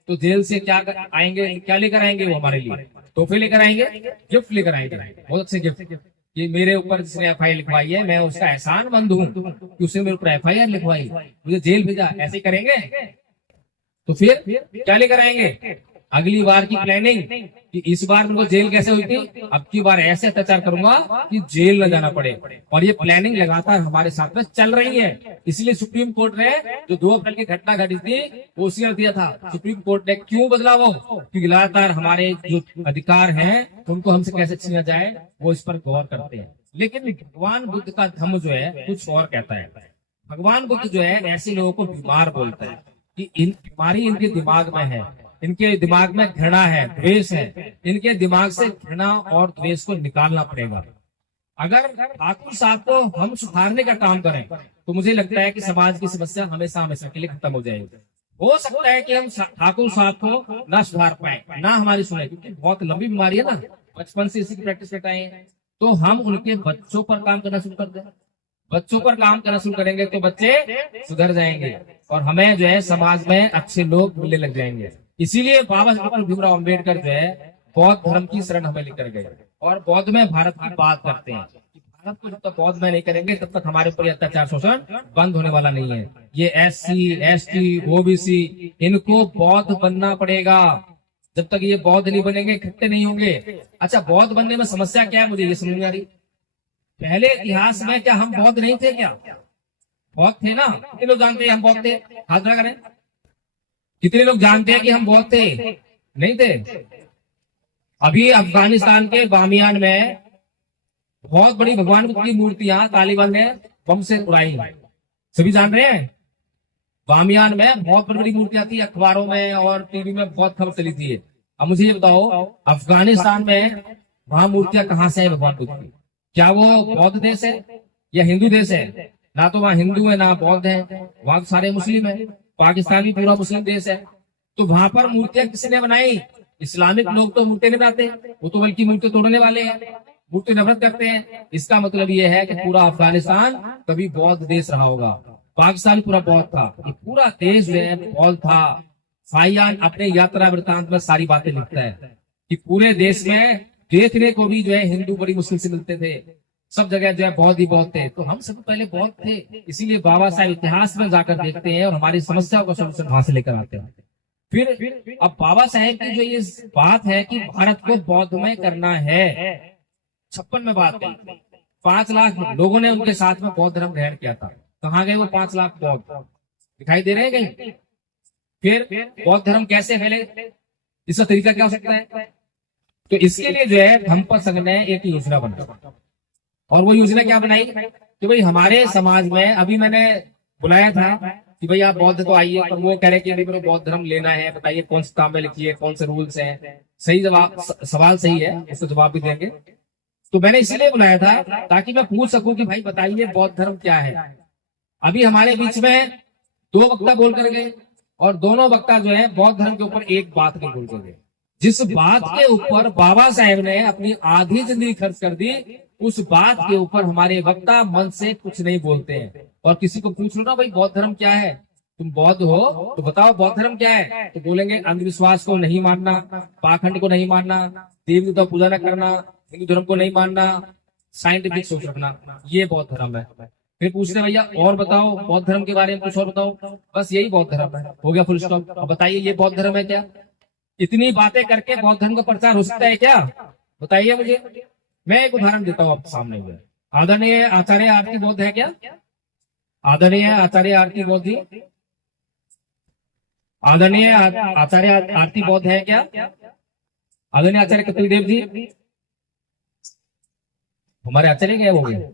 तो जेल से क्या आएंगे? क्या लेकर आएंगे? वो हमारे लिए तोहफे लेकर आएंगे, गिफ्ट लेकर आएंगे, बहुत अच्छे गिफ्ट। कि मेरे ऊपर जिसने FIR लिखवाई है मैं उसका एहसानमंद हूँ कि उसने मेरे ऊपर FIR लिखवाई, मुझे जेल भेजा। ऐसे करेंगे तो फिर क्या लेकर आएंगे? अगली बार की प्लानिंग कि इस बार उनको जेल कैसे हुई थी, अब की बार ऐसे अत्याचार करूंगा कि जेल न जाना पड़े। और ये प्लानिंग लगातार हमारे साथ में चल रही है। इसलिए सुप्रीम कोर्ट ने जो 2 अप्रैल की घटना घटी थी वो उसी ने दिया था। सुप्रीम कोर्ट ने क्यों बदला वो? क्योंकि लगातार हमारे जो अधिकार हैं उनको हमसे कैसे छीना जाए वो इस पर गौर करते हैं। लेकिन भगवान बुद्ध का धम्म जो है कुछ और कहता है। भगवान बुद्ध जो है ऐसे लोगों को बीमार बोलता है कि बीमारी इनके दिमाग में है, इनके दिमाग में घृणा है, द्वेष है। इनके दिमाग से घृणा और द्वेष को निकालना पड़ेगा। अगर ठाकुर साहब को हम सुधारने का काम करें तो मुझे लगता है कि समाज की समस्या हमेशा हमेशा के लिए खत्म हो जाएगी। हो सकता है कि हम ठाकुर साहब को ना सुधार पाए, ना हमारी सुने, क्योंकि बहुत लंबी बीमारी है ना, बचपन से इसी की प्रैक्टिस करते हैं। तो हम उनके बच्चों पर काम करना शुरू कर दें। बच्चों पर काम करना शुरू करेंगे तो बच्चे सुधर जाएंगे और हमें जो है समाज में अच्छे लोग मिलने लग जाएंगे। इसीलिए बाबा साहब भीमराव अम्बेडकर जो है बौद्ध धर्म की शरण हमें लेकर गए और बौद्ध में भारत की बात करते हैं। भारत को जब तक बौद्ध में नहीं करेंगे तब तक हमारे ऊपर अत्याचार शोषण बंद होने वाला नहीं है। ये SC/ST OBC इनको बौद्ध बनना पड़ेगा। जब तक ये बौद्ध नहीं बनेंगे इकट्ठे नहीं होंगे। अच्छा, बौद्ध बनने में समस्या क्या है मुझे ये समझ नहीं आ रही। पहले इतिहास में क्या हम बौद्ध नहीं थे? क्या बौद्ध थे ना? कितने लोग जानते हैं हम बौद्ध थे? हाथ खड़ा करें। कितने लोग जानते हैं कि हम बौद्ध थे? नहीं थे। अभी अफगानिस्तान के बामियान में बहुत बड़ी भगवान बुद्ध की मूर्तियां तालिबान ने बम से उड़ाई, सभी जान रहे हैं। बामियान में बहुत बड़ी बड़ी मूर्तियां थी, अखबारों में और टीवी में बहुत खबर चली थी। अब मुझे ये बताओ, अफगानिस्तान में वहां मूर्तियां कहाँ से है भगवान बुद्ध की? क्या वो बौद्ध देश है या हिंदू देश है? ना तो वहाँ हिंदू है ना बौद्ध है, वहां तो सारे मुस्लिम है। पाकिस्तान भी पूरा मुस्लिम देश है। तो वहां पर मूर्तियां किसने बनाई? इस्लामिक लोग तो मूर्ति नहीं बनाते, वो तो बल्कि मूर्ति तोड़ने वाले हैं, मूर्ति नफरत करते हैं। इसका मतलब ये है कि पूरा अफगानिस्तान कभी बौद्ध देश रहा होगा। पाकिस्तान पूरा बौद्ध था, ये पूरा देश जो है बौद्ध था। फाहियान अपने यात्रा वृतांत में सारी बातें लिखता है कि पूरे देश में देखने को भी जो है हिंदू बड़ी मुश्किल से मिलते थे, सब जगह जो है बौद्ध ही बौद्ध थे। तो हम सब पहले बौद्ध थे, इसीलिए बाबा साहब इतिहास में जाकर देखते हैं और हमारी समस्याओं का सलूशन वहां से लेकर आते हैं। फिर अब बाबा साहब की जो ये बात है कि भारत को बौद्धमय करना है, 56 में बात कही, 5 लाख लोगों ने उनके साथ में बौद्ध धर्म ग्रहण किया था। कहाँ गए वो 5 लाख बौद्ध? दिखाई दे रहे हैं कहीं? फिर बौद्ध धर्म कैसे फैले, इसका तरीका क्या हो सकता है? तो इसके लिए जो है धम्म संघ ने एक योजना बनाई, और वो योजना क्या बनाई कि भाई हमारे समाज में, अभी मैंने बुलाया था कि भाई आप बौद्ध तो आइए, पर वो कह रहे कि मेरे को बौद्ध धर्म लेना है, बताइए कौन सी किताब में लिखिए, कौन से रूल्स हैं। सही जवाब, सवाल सही है, उसको जवाब भी देंगे। तो मैंने इसलिए बुलाया था ताकि मैं पूछ सकूं कि भाई बताइए बौद्ध धर्म क्या है। अभी हमारे बीच में 2 वक्ता बोल कर गए, और दोनों वक्ता जो है बौद्ध धर्म के ऊपर एक बात नहीं बोल कर गए। जिस बात के ऊपर बाबा साहेब ने अपनी आधी जिंदगी खर्च कर दी, उस बात के ऊपर हमारे वक्ता मन से कुछ नहीं बोलते हैं। और किसी को पूछ लो ना भाई बौद्ध धर्म क्या है, तुम बौद्ध हो तो बताओ बौद्ध धर्म क्या है, तो बोलेंगे अंधविश्वास को नहीं मानना, पाखंड को नहीं मानना, देवी देवता पूजा न करना, हिंदू धर्म को नहीं मानना, साइंटिफिक सोच रखना, ये बौद्ध धर्म है। फिर पूछते भैया और बताओ बौद्ध धर्म के बारे में कुछ और बताओ, बस यही बौद्ध धर्म है, हो गया फुल स्टॉप। अब बताइए ये बौद्ध धर्म है क्या? इतनी बातें करके बौद्ध धर्म का प्रचार हो सकता है क्या? बताइए मुझे। मैं एक उदाहरण देता हूँ आपके सामने में। आदरणीय आचार्य आरती बौद्ध है क्या? आदरणीय आचार्य आरती बौद्ध जी, आदरणीय आचार्य आरती बौद्ध है क्या? आदरणीय आचार्य कपिल देव जी, हमारे आचार्य क्या हो गए?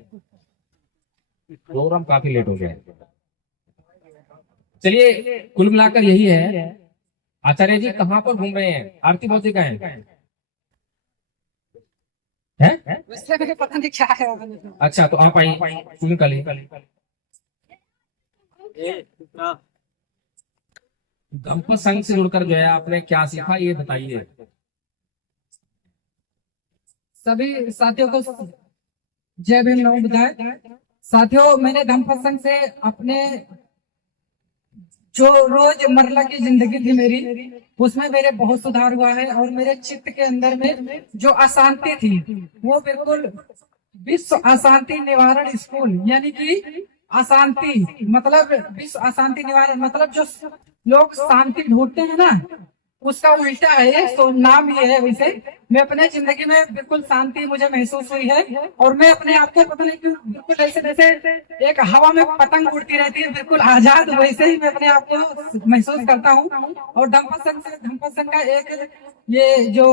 प्रोग्राम काफी लेट हो गया। चलिए कुल मिलाकर यही है। आचार्य जी कहाँ पर घूम रहे हैं? आरती बौद्ध जी का है? उससे मुझे पता नहीं क्या है। अच्छा तो आप आइए, सुन कल धम्म संघ से जुड़कर जो है आपने क्या सीखा, ये बताइए। सभी साथियों को जय भीम नमो बुद्धाय। साथियों, मैंने धम्म संघ से अपने जो रोजमर्रा की जिंदगी थी मेरी, उसमें मेरे बहुत सुधार हुआ है। और मेरे चित्त के अंदर में जो अशांति थी, वो बिल्कुल विश्व अशांति निवारण स्कूल, यानी कि अशांति मतलब विश्व अशांति निवारण मतलब जो लोग शांति ढूंढते हैं ना, उसका उल्टा है। तो नाम ये है। वैसे मैं अपने जिंदगी में बिल्कुल शांति मुझे महसूस हुई है, और मैं अपने आप को पता नहीं क्यों बिल्कुल ऐसे जैसे एक हवा में पतंग उड़ती रहती है, बिल्कुल आजाद, वैसे ही मैं अपने आप को महसूस करता हूँ। और धम्म संघ का एक ये जो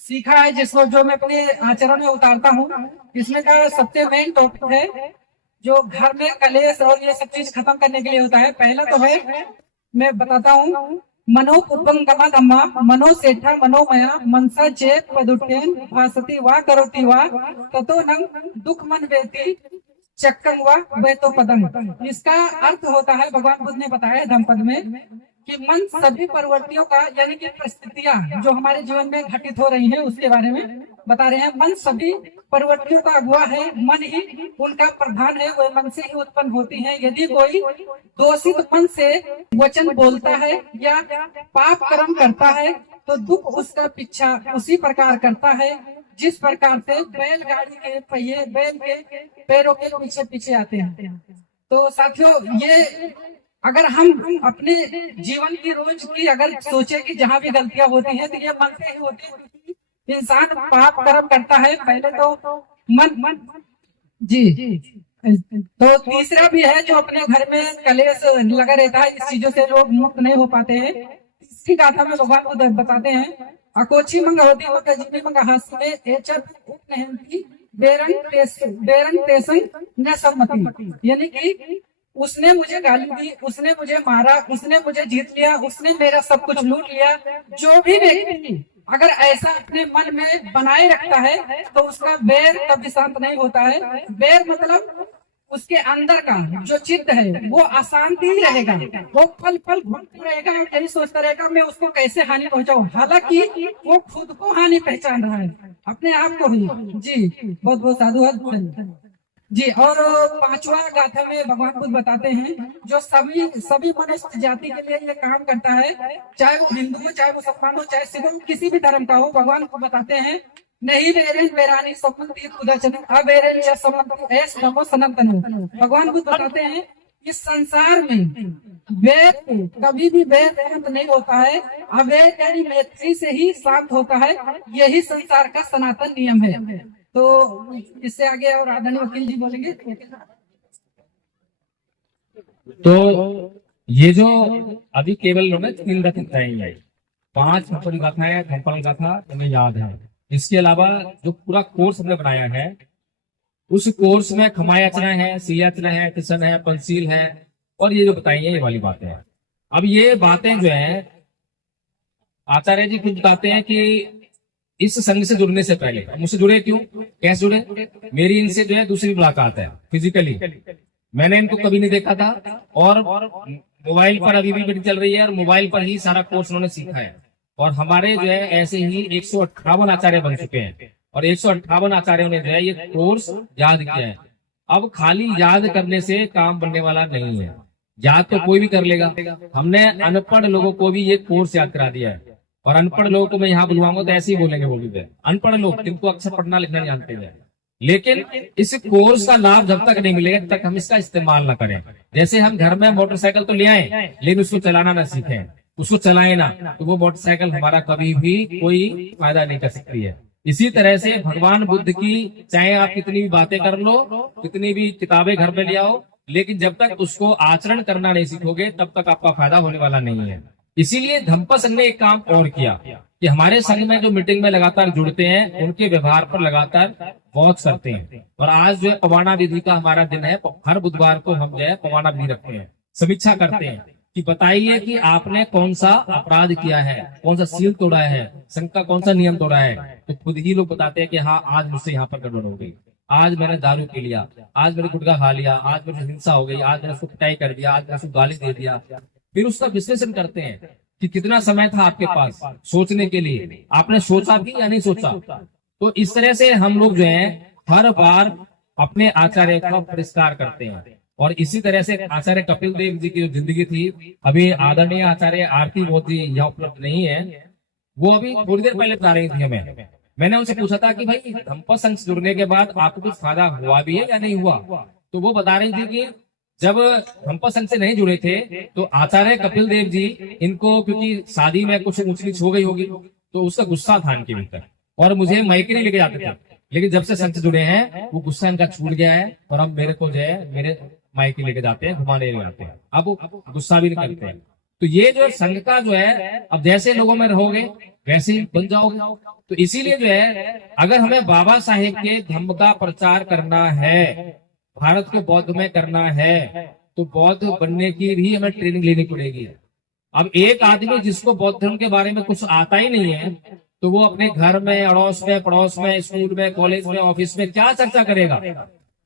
सीखा है, जिसको जो मैं अपने आचरण में उतारता हूँ, इसमें का सबसे मेन टॉपिक है जो घर में कलेश और ये सब चीज खत्म करने के लिए होता है। पहला तो है, मैं बताता हूँ, मनो पुब्बंगमा धम्मा मनो सेठा मनोमया मनसा चेत पदुट्टेन भासति वा करोति वा ततो नंग दुख मन वेति चक्कं वा वेतो पदंग। इसका अर्थ होता है, भगवान बुद्ध ने बताया धम्मपद में, कि मन सभी प्रवृत्तियों का, यानी कि परिस्थितियां जो हमारे जीवन में घटित हो रही हैं उसके बारे में बता रहे हैं। मन सभी प्रवृत्तियों का अगुआ है, मन ही उनका प्रधान है, वह मन से ही उत्पन्न होती है। यदि कोई दोषित मन से वचन बोलता है या पाप कर्म करता है, तो दुख उसका पीछा उसी प्रकार करता है जिस प्रकार से बैलगाड़ी के पहिए बैल के पैरों के पीछे पीछे आते हैं। तो साथियों, ये अगर हम अपने जीवन की रोज की अगर सोचे कि जहाँ भी गलतियां होती हैं तो ये मन से ही होती है। इंसान पाप कर्म करता है, पहले तो मन जी। तो तीसरा भी है जो अपने घर में कलेश लगा रहता है, इस चीजों से लोग मुक्त नहीं हो पाते हैं। इसकी गाथा में भगवान को बताते हैं, अकोची मंग होती हो जीवी मंग हास में एचर उपनहंती बेरंग तेसंग न सम्मति, यानी कि उसने मुझे गाली दी, उसने मुझे मारा, उसने मुझे जीत लिया, उसने मेरा सब कुछ लूट लिया। जो भी व्यक्ति अगर ऐसा अपने मन में बनाए रखता है तो उसका बैर कभी शांत नहीं होता है। बैर मतलब उसके अंदर का जो चित्त है वो अशांति ही रहेगा, वो पल पल घूमता रहेगा और यही सोचता रहेगा मैं उसको कैसे हानि पहुंचाऊं। हालांकि वो खुद को हानि पहचान रहा है, अपने आप को ही। जी बहुत बहुत साधुवाद जी। और पांचवा गाथा में भगवान बुद्ध बताते हैं जो सभी मनुष्य जाति के लिए ये काम करता है, चाहे वो हिंदू हो, चाहे मुसलमान हो, चाहे सिख हो, किसी भी धर्म का हो। भगवान को बताते हैं नहीं बेरेन बेरानी सम्मति उदाचन अबेरेन या सम्मति एस नमो सनातन। भगवान बुद्ध बताते हैं इस संसार में वैर कभी भी वैर शांत नहीं होता है, अवैध यानी मैत्री से ही शांत होता है। यही संसार का सनातन नियम है। तो इससे आगे और आदरणीय वकील जी बोलेंगे। तो ये जो अभी केवल उन्होंने 3 गाथा बताई है, 5 कंपन गाथाएं कंपन गाथा हमें याद है। इसके अलावा जो पूरा कोर्स हमने बनाया है उस कोर्स में खमायाचना है, सियाचना है, किसन है, पंसील है और ये जो बताई है ये वाली बातें हैं। अब ये बातें जो है आचार्य जी खुद बताते हैं कि इस संघ से जुड़ने से पहले मुझसे जुड़े क्यों, कैसे जुड़े? मेरी इनसे जो है दूसरी मुलाकात है फिजिकली, मैंने इनको कभी नहीं देखा था और मोबाइल पर अभी भी मीटिंग चल रही है और मोबाइल पर ही सारा कोर्स उन्होंने सीखा है। और हमारे जो है ऐसे ही 158 आचार्य बन चुके हैं और 158 आचार्यों ने जो है ये कोर्स याद किया है। अब खाली याद करने से काम बनने वाला नहीं है, याद तो कोई भी कर लेगा। हमने अनपढ़ लोगों को भी ये कोर्स याद करा दिया है और अनपढ़ लोगों को मैं यहाँ बुलवाऊंगा तो ऐसे ही बोलेंगे वो भी, अनपढ़ लोग जिनको अक्षर पढ़ना लिखना नहीं जानते हैं। लेकिन इस कोर्स का लाभ जब तक नहीं मिलेगा तब तक हम इसका इस्तेमाल ना करें। जैसे हम घर में मोटरसाइकिल तो ले आए लेकिन उसको चलाना ना सीखें, उसको चलाए ना, तो वो मोटरसाइकिल हमारा कभी भी कोई फायदा नहीं कर सकती है। इसी तरह से भगवान बुद्ध की चाहे आप कितनी भी बातें कर लो, कितनी भी किताबें घर में ले आओ, लेकिन जब तक उसको आचरण करना नहीं सीखोगे तब तक आपका फायदा होने वाला नहीं है। इसीलिए धम्म संघ ने एक काम और किया कि हमारे संघ में जो मीटिंग में लगातार जुड़ते हैं उनके व्यवहार पर लगातार वॉच करते हैं। और आज जो है पवाना विधि का हमारा दिन है, हर बुधवार को हम जो है पवाना विधि रखते हैं, समीक्षा करते हैं कि बताइए कि आपने कौन सा अपराध किया है, कौन सा सील तोड़ा है, संघ का कौन सा नियम तोड़ा है। तो खुद ही लोग बताते हैं कि हाँ आज मुझसे यहाँ पर गड़बड़ हो गई, आज मैंने दारू पी लिया, आज मैंने गुटखा खा लिया, आज मेरे हिंसा हो गई, आज मैंने उसको पिटाई कर दिया, आज मैंने उसको गाली दे दिया। फिर उसका विश्लेषण करते हैं कि कितना समय था आपके पास सोचने के लिए, आपने सोचा भी या नहीं सोचा। तो इस तरह से हम लोग जो है हर बार अपने आचार्य का पुरस्कार करते हैं। और इसी तरह से आचार्य कपिल देव जी की जो जिंदगी थी, अभी आदरणीय आचार्य आरती मोदी यहाँ उपलब्ध नहीं है, वो अभी थोड़ी देर पहले बता रही थी हमें। मैंने उनसे पूछा था कि भाई धम्म संघ से जुड़ने के बाद आपको कुछ फायदा हुआ भी है या नहीं हुआ। तो वो बता रही थी कि जब धम्म संघ से नहीं जुड़े थे तो आचार्य कपिल देव जी इनको क्योंकि शादी में कुछ ऊंच नीच हो गई होगी तो उसका गुस्सा था इनके भीतर और मुझे मायके नहीं लेके जाते थे। लेकिन जब से संघ से जुड़े हैं वो गुस्सा इनका छूट गया है और अब मेरे को जो है मेरे मायके लेके जाते हैं, घुमाने ले जाते हैं, अब गुस्सा भी नहीं करते हैं। तो ये जो संघ का जो है अब जैसे लोगों में रहोगे वैसे ही बन जाओगे। तो इसीलिए जो है अगर हमें बाबा साहेब के धम्म का प्रचार करना है, भारत को बौद्ध में करना है, तो बौद्ध बनने की भी हमें ट्रेनिंग लेनी पड़ेगी। अब एक आदमी जिसको बौद्ध धर्म के बारे में कुछ आता ही नहीं है तो वो अपने घर में, अड़ोस में, पड़ोस में, स्कूल में, कॉलेज में, ऑफिस में क्या चर्चा करेगा?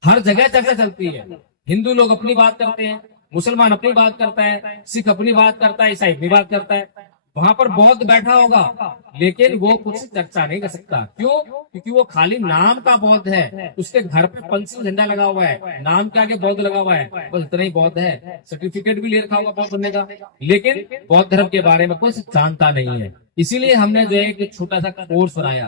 हर जगह चर्चा चलती है। हिंदू लोग अपनी बात करते हैं, मुसलमान अपनी बात करता है, सिख अपनी बात करता है, ईसाई अपनी बात करता है। वहां पर बौद्ध बैठा होगा लेकिन वो कुछ चर्चा नहीं कर सकता। क्यों? क्योंकि वो खाली नाम का बौद्ध है, उसके घर पे पंचशील झंडा लगा हुआ है, नाम के आगे बौद्ध लगा हुआ है, बस इतना ही बौद्ध है। सर्टिफिकेट भी ले रखा होगा बौद्ध बनने का, लेकिन बौद्ध धर्म के बारे में कुछ जानता नहीं है। इसीलिए हमने जो है एक छोटा सा कोर्स बनाया।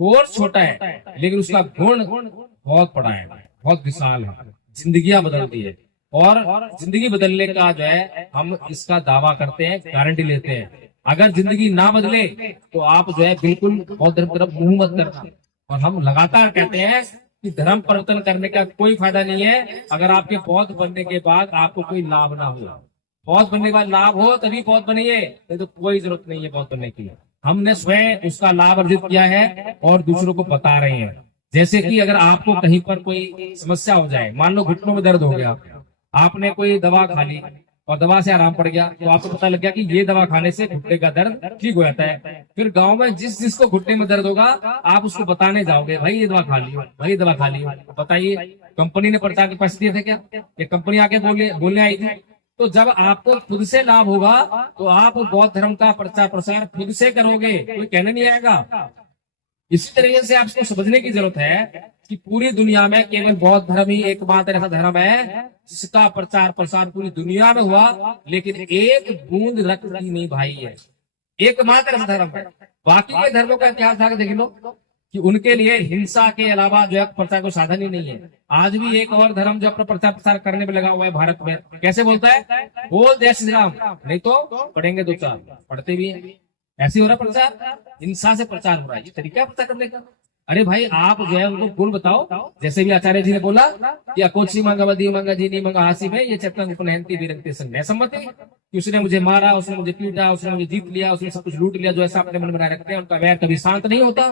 कोर्स छोटा है लेकिन उसका गुण बहुत बड़ा है, बहुत विशाल है, जिंदगियां बदलती है। और जिंदगी बदलने का जो है हम इसका दावा करते हैं, गारंटी लेते हैं। अगर जिंदगी ना बदले तो आप जो है बिल्कुल बौद्ध धर्म तरफ मुंह मत करना। और हम लगातार कहते हैं कि धर्म परिवर्तन करने का कोई फायदा नहीं है अगर आपके बौद्ध बनने के बाद आपको कोई लाभ ना हो। बौद्ध बनने के बाद लाभ हो तभी बौद्ध बनिए, नहीं तो कोई जरूरत नहीं है बौद्ध बनने की। हमने स्वयं उसका लाभ अर्जित किया है और दूसरों को बता रहे हैं। जैसे कि अगर आपको कहीं पर कोई समस्या हो जाए, मान लो घुटनों में दर्द हो गया, आपने कोई दवा खा ली और दवा से आराम पड़ गया, तो आपको पता लग गया कि ये दवा खाने से घुटने का दर्द ठीक हो जाता है। फिर गांव में जिस जिसको घुटने में दर्द होगा आप उसको बताने जाओगे, भाई ये दवा खा लियो, भाई ये दवा खा लियो। बताइए, कंपनी ने प्रचार के पैसे दिए थे क्या? ये कंपनी आके बोलने आई थी? तो जब आपको खुद से लाभ होगा तो आप बौद्ध धर्म का प्रचार प्रसार खुद से करोगे, कोई कहने नहीं आएगा। इसी तरीके से आपको समझने की जरूरत है कि पूरी दुनिया में केवल बौद्ध धर्म ही एकमात्र ऐसा धर्म है जिसका प्रचार प्रसार पूरी दुनिया में हुआ, लेकिन एक बूंद रक्त की नहीं भाई है, एकमात्र ऐसा धर्म है। बाकी के धर्मों का इतिहास आगे देख लो कि उनके लिए हिंसा के अलावा जो है प्रचार को साधन ही नहीं है। आज भी एक और धर्म जो अपना प्रचार प्रसार करने में लगा हुआ है भारत में, कैसे बोलता है, बोल जय श्री राम, नहीं तो पढ़ेंगे दो चार, पढ़ते भी है। ऐसे हो रहा प्रचार, हिंसा से प्रचार हो रहा है, ये तरीका है प्रचार करने का। अरे भाई आप जो है उनको गुण बताओ, जैसे भी आचार्य जी ने बोला कि अकोची मांगा बदी मांगा जी नहीं मांगा हासी में, ये चेतना उपनयंती विरक्ति संग सम्मति, कि उसने मुझे मारा, उसने मुझे पीटा, उसने मुझे जीत लिया, उसने सब कुछ लूट लिया, जो ऐसा अपने मन बनाए रखते हैं उनका वैर कभी शांत नहीं होता।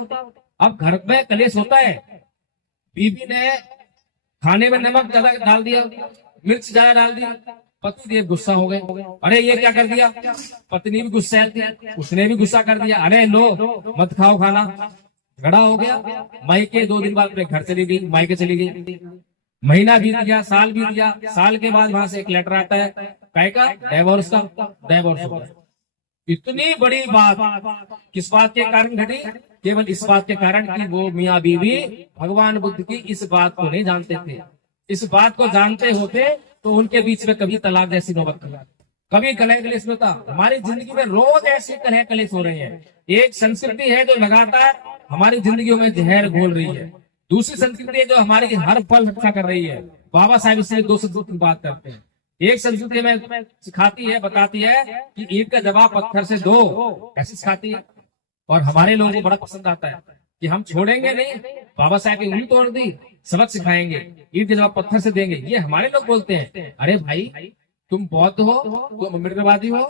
अब घर में कलेश होता है, बीबी ने खाने में नमक ज्यादा डाल दिया, मिर्च ज्यादा डाल दी, पति देव गुस्सा हो गए, अरे ये क्या कर दिया, पत्नी भी गुस्सा थी, उसने भी गुस्सा कर दिया, अरे लो मत खाओ खाना, झगड़ा हो गया। मायके 2 दिन बाद अपने घर चली गई, मायके चली गई, महीना बीत गया, साल बीत गया, साल के बाद वहां से एक लेटर आता है, काय का, डाइवोर्स का, डाइवोर्स हो गया। इतनी बड़ी बात किस बात के कारण घटी? केवल इस बात के कारण कि वो मियाँ बीवी भगवान बुद्ध की इस बात को नहीं जानते थे। इस बात को जानते होते तो उनके बीच में कभी तलाक जैसी नौबत कभी कलह कलेश होता। हमारी जिंदगी में रोज ऐसे कलह कलेश हो रहे हैं। एक संस्कृति है जो लगातार हमारी जिंदगियों में जहर घोल रही है, दूसरी संस्कृति है जो हमारी हर पल रक्षा कर रही है। बाबा साहब इससे 2 की बात करते हैं। एक संस्कृति में सिखाती है, बताती है कि ईंट का जवाब पत्थर से दो, ऐसे सिखाती है, और हमारे लोगों को बड़ा पसंद आता है कि हम छोड़ेंगे नहीं, बाबा साहब की उंगली तोड़ दी, सबक सिखाएंगे, ईंट का जवाब पत्थर से देंगे, ये हमारे लोग बोलते हैं। अरे भाई तुम बौद्ध हो, तुम अम्बेडकरवादी हो,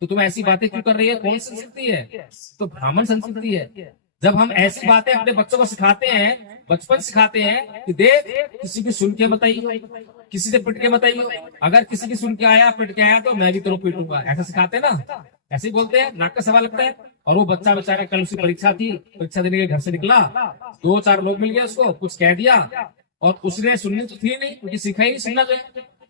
तो तुम ऐसी बातें क्यों कर रही है? कौन संस्कृति है? तो ब्राह्मण संस्कृति है। जब हम ऐसी बातें अपने बच्चों को सिखाते हैं, बचपन सिखाते हैं कि देख किसी की सुन के बताइए, किसी से पिट के बताइए, अगर किसी की सुन के आया पिट के आया तो मैं भी तेरे पीटूंगा, ऐसा सिखाते हैं ना, ऐसे ही बोलते हैं, नाक का सवाल लगता है। और वो बच्चा बेचारा कल उसकी परीक्षा थी, परीक्षा देने के घर से निकला, 2-4 लोग मिल गए उसको, कुछ कह दिया और उसने सुननी तो थी नहीं, क्योंकि सीखा ही नहीं सुनना, जो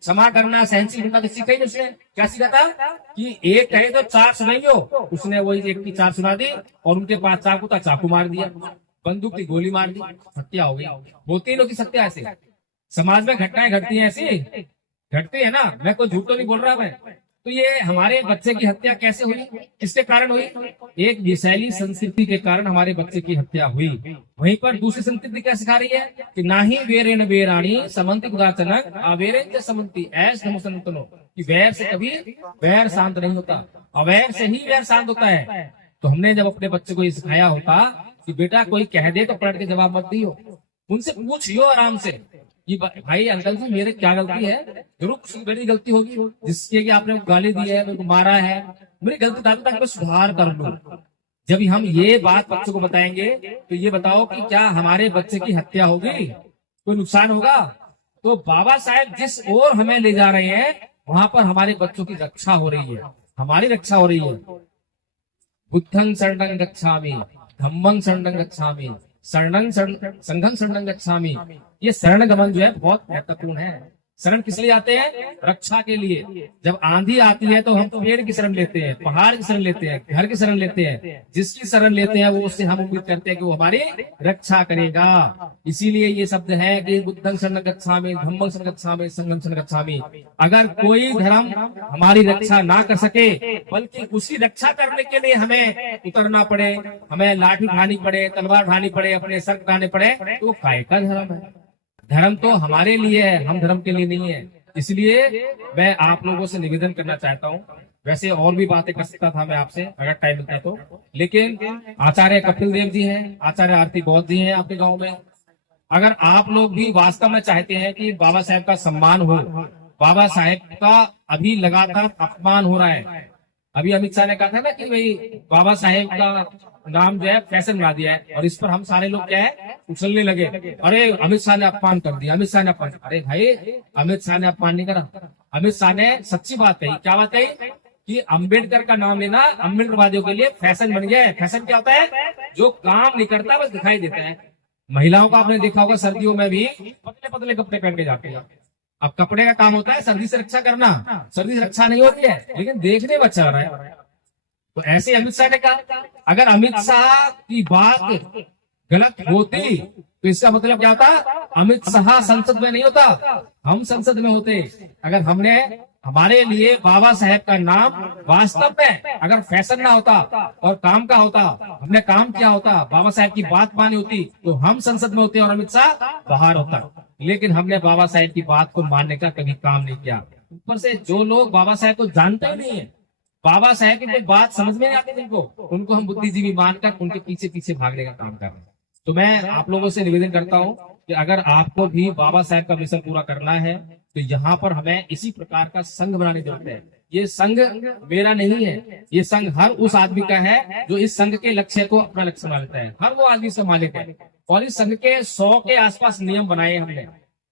क्षमा करना सहनशील होना तो सीखा ही नहीं। उसने क्या सीखा था कि एक कहे तो 4 सुनाइयो, उसने वही एक की 4 सुना दी और उनके पास चाकू था, चाकू मार दिया, बंदूक की गोली मार दी, हत्या हो गई। होती है लोग की हत्या ऐसे, समाज में घटनाएं घटती हैं, ऐसी घटती है ना, मैं कोई झूठ तो नहीं बोल रहा मैं। तो ये हमारे बच्चे की हत्या कैसे हुई, किसके कारण हुई? एक विषैली संस्कृति के कारण हमारे बच्चे की हत्या हुई। वहीं पर दूसरी संस्कृति क्या सिखा रही है कि ना ही वेरेन वेराणी समंति कुदाचनक अवेरेन समंति, ऐसे नमो, कि वैर से कभी वैर शांत नहीं होता, अवैर से ही वैर शांत होता है। तो हमने जब अपने बच्चे को ये सिखाया होता कि बेटा कोई कह दे तो पलट के जवाब मत दियो, उनसे पूछियो आराम से कि भाई अंकल जी मेरे क्या गलती है, जरूर मेरी गलती होगी जिसके कि आपने गाली दी है, मेरे को मारा है, मेरी गलती दादा तक मैं सुधार कर लूं। जब हम ये बात बच्चों को बताएंगे तो ये बताओ कि क्या हमारे बच्चे की हत्या होगी, कोई नुकसान होगा? तो बाबा साहेब जिस ओर हमें ले जा रहे हैं वहां पर हमारे बच्चों की रक्षा हो रही है, हमारी रक्षा हो रही है। बुद्धं शरणं गच्छामि, धम्मं शरणं गच्छामि, शरणं संघं शरणं गच्छामि। ये शरण गमन जो है बहुत महत्वपूर्ण है। शरण किस लिए आते हैं? रक्षा के लिए। जब आंधी आती है तो हम पेड़ की शरण लेते हैं, पहाड़ की शरण लेते हैं, घर की शरण लेते हैं, जिसकी शरण लेते हैं वो उससे हम उम्मीद करते हैं कि वो हमारी रक्षा करेगा। इसीलिए ये शब्द है कि बुद्धं शरणं गच्छामि, धम्मं शरणं गच्छामि, संघं शरणं गच्छामि। अगर कोई धर्म हमारी रक्षा ना कर सके बल्कि उसी रक्षा करने के लिए हमें उतरना पड़े, हमें लाठी उठानी पड़े, तलवार उठानी पड़े, अपने सर उठाने पड़े, तो काय का धर्म है? धर्म तो हमारे लिए है, हम धर्म के लिए नहीं है। इसलिए मैं आप लोगों से निवेदन करना चाहता हूँ, वैसे और भी बातें कर सकता था मैं आपसे अगर टाइम मिलता तो, लेकिन आचार्य कपिल देव जी हैं, आचार्य आरती बौद्ध जी हैं आपके गांव में। अगर आप लोग भी वास्तव में चाहते हैं कि बाबा साहेब का सम्मान हो, बाबा साहेब का अभी लगातार अपमान हो रहा है, अभी अमित शाह ने कहा था ना कि भाई बाबा साहेब का नाम जो है फैशन बना दिया है, और इस पर हम सारे लोग क्या है उछलने लगे, अरे अमित शाह ने अपमान कर दिया, अमित शाह ने अपमान। अरे भाई, अमित शाह ने अपमान नहीं करा, अमित शाह ने सच्ची बात कही। क्या बात कही? कि अम्बेडकर का नाम लेना अम्बेडकरवादियों के लिए फैशन बन गया है। फैशन क्या होता है? जो काम नहीं करता बस दिखाई देता है। महिलाओं का आपने देखा होगा सर्दियों में भी पतले पतले कपड़े पहन के जाते हैं। अब कपड़े का काम होता है सर्दी से रक्षा करना, सर्दी से रक्षा नहीं होती है, लेकिन देखने में अच्छा लग रहा है। तो ऐसे अमित शाह ने कहा, अगर अमित शाह की बात गलत होती तो इसका मतलब क्या होता? अमित शाह संसद में नहीं होता, हम संसद में होते। अगर हमने हमारे लिए बाबा साहेब का नाम वास्तव में अगर फैशन ना होता और काम का होता, हमने काम किया होता, बाबा साहेब की बात मानी होती, तो हम संसद में होते और अमित शाह बाहर होता। लेकिन हमने बाबा साहेब की बात को मानने का कभी काम नहीं किया। ऊपर से जो लोग बाबा साहेब को जानते ही नहीं है, बाबा साहेब की कोई बात समझ में नहीं आती जिनको, उनको हम बुद्धिजीवी मानकर उनके पीछे पीछे भागने का काम कर रहे हैं। तो मैं आप लोगों से निवेदन करता हूँ कि अगर आपको भी बाबा साहेब का मिशन पूरा करना है तो यहाँ पर हमें इसी प्रकार का संघ बनाने की जरूरत है। ये संघ मेरा नहीं है, ये संघ हर उस आदमी का है जो इस संघ के लक्ष्य को अपना लक्ष्य बना लेता है। हर वो आदमी से मालिक है। और इस संघ के 100 के आसपास नियम बनाए हमने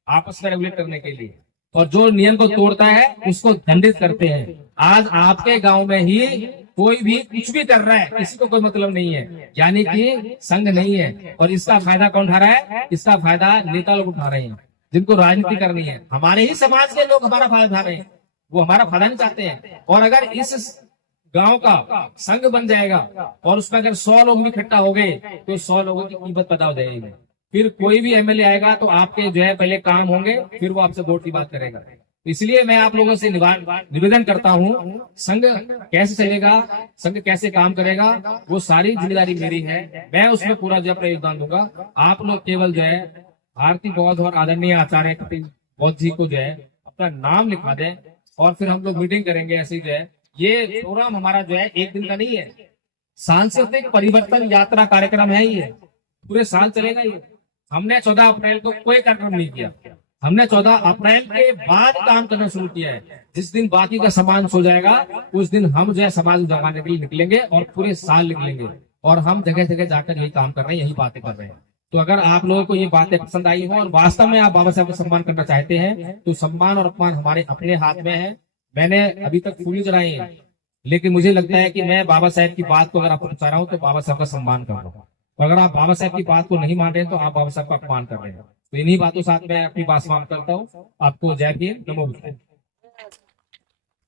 आपस में रेगुलेट करने के लिए, और जो नियम को तोड़ता है उसको दंडित करते हैं। आज आपके गांव में ही कोई भी कुछ भी कर रहा है, किसी को कोई मतलब नहीं है, यानी कि संघ नहीं है। और इसका फायदा कौन उठा रहा है? इसका फायदा नेता लोग उठा रहे हैं जिनको राजनीति करनी है। हमारे ही समाज के लोग हमारा फायदा उठा रहे हैं, वो हमारा फायदा नहीं चाहते हैं। और अगर इस गांव का संघ बन जाएगा और उसमें अगर 100 लोग भी इकट्ठा हो गए तो 100 लोगों की कीमत पता हो जाएगी। फिर कोई भी एमएलए आएगा तो आपके जो है पहले काम होंगे, फिर वो आपसे वोट की बात करेगा। इसलिए मैं आप लोगों से निवेदन करता हूँ, संघ कैसे चलेगा, संघ कैसे काम करेगा, वो सारी जिम्मेदारी मेरी है। मैं उसमें पूरा जो अपना योगदान दूंगा। आप लोग केवल जो है भारती बौद्ध और आदरणीय आचार्य कपिल बौद्ध जी को जो है अपना नाम लिखवा दें, और फिर हम लोग मीटिंग करेंगे। ऐसे जो है ये प्रोग्राम हमारा जो है एक दिन का नहीं है, सांस्कृतिक परिवर्तन यात्रा कार्यक्रम है। ये पूरे साल चलेगा। ये हमने 14 अप्रैल को कोई कार्यक्रम नहीं किया, हमने 14 अप्रैल के बाद काम करना शुरू किया है। जिस दिन बाकी का सामान सो जाएगा उस दिन हम जो है समाज को जगाने के लिए निकलेंगे और पूरे साल निकलेंगे, और हम जगह जगह जाकर यही काम कर रहे हैं, यही बातें कर रहे हैं। तो अगर आप लोगों को ये बातें पसंद आई हो और वास्तव में आप बाबा साहब का सम्मान करना चाहते हैं तो सम्मान और अपमान हमारे अपने हाथ में है। मैंने अभी तक फूल चढ़ाए हैं, लेकिन मुझे लगता है कि मैं बाबा साहब की बात को अगर आपको पहुंचा रहा हूँ तो बाबा साहब का सम्मान कर रहा हूँ। और अगर आप बाबा साहब की बात को नहीं मान रहे हैं तो आप बाबा साहब का अपमान कर रहे हैं। तो इन्हीं बातों साथ मैं अपनी बात समाप्त करता हूँ। आपको जय भीम, नमो बुद्धाय।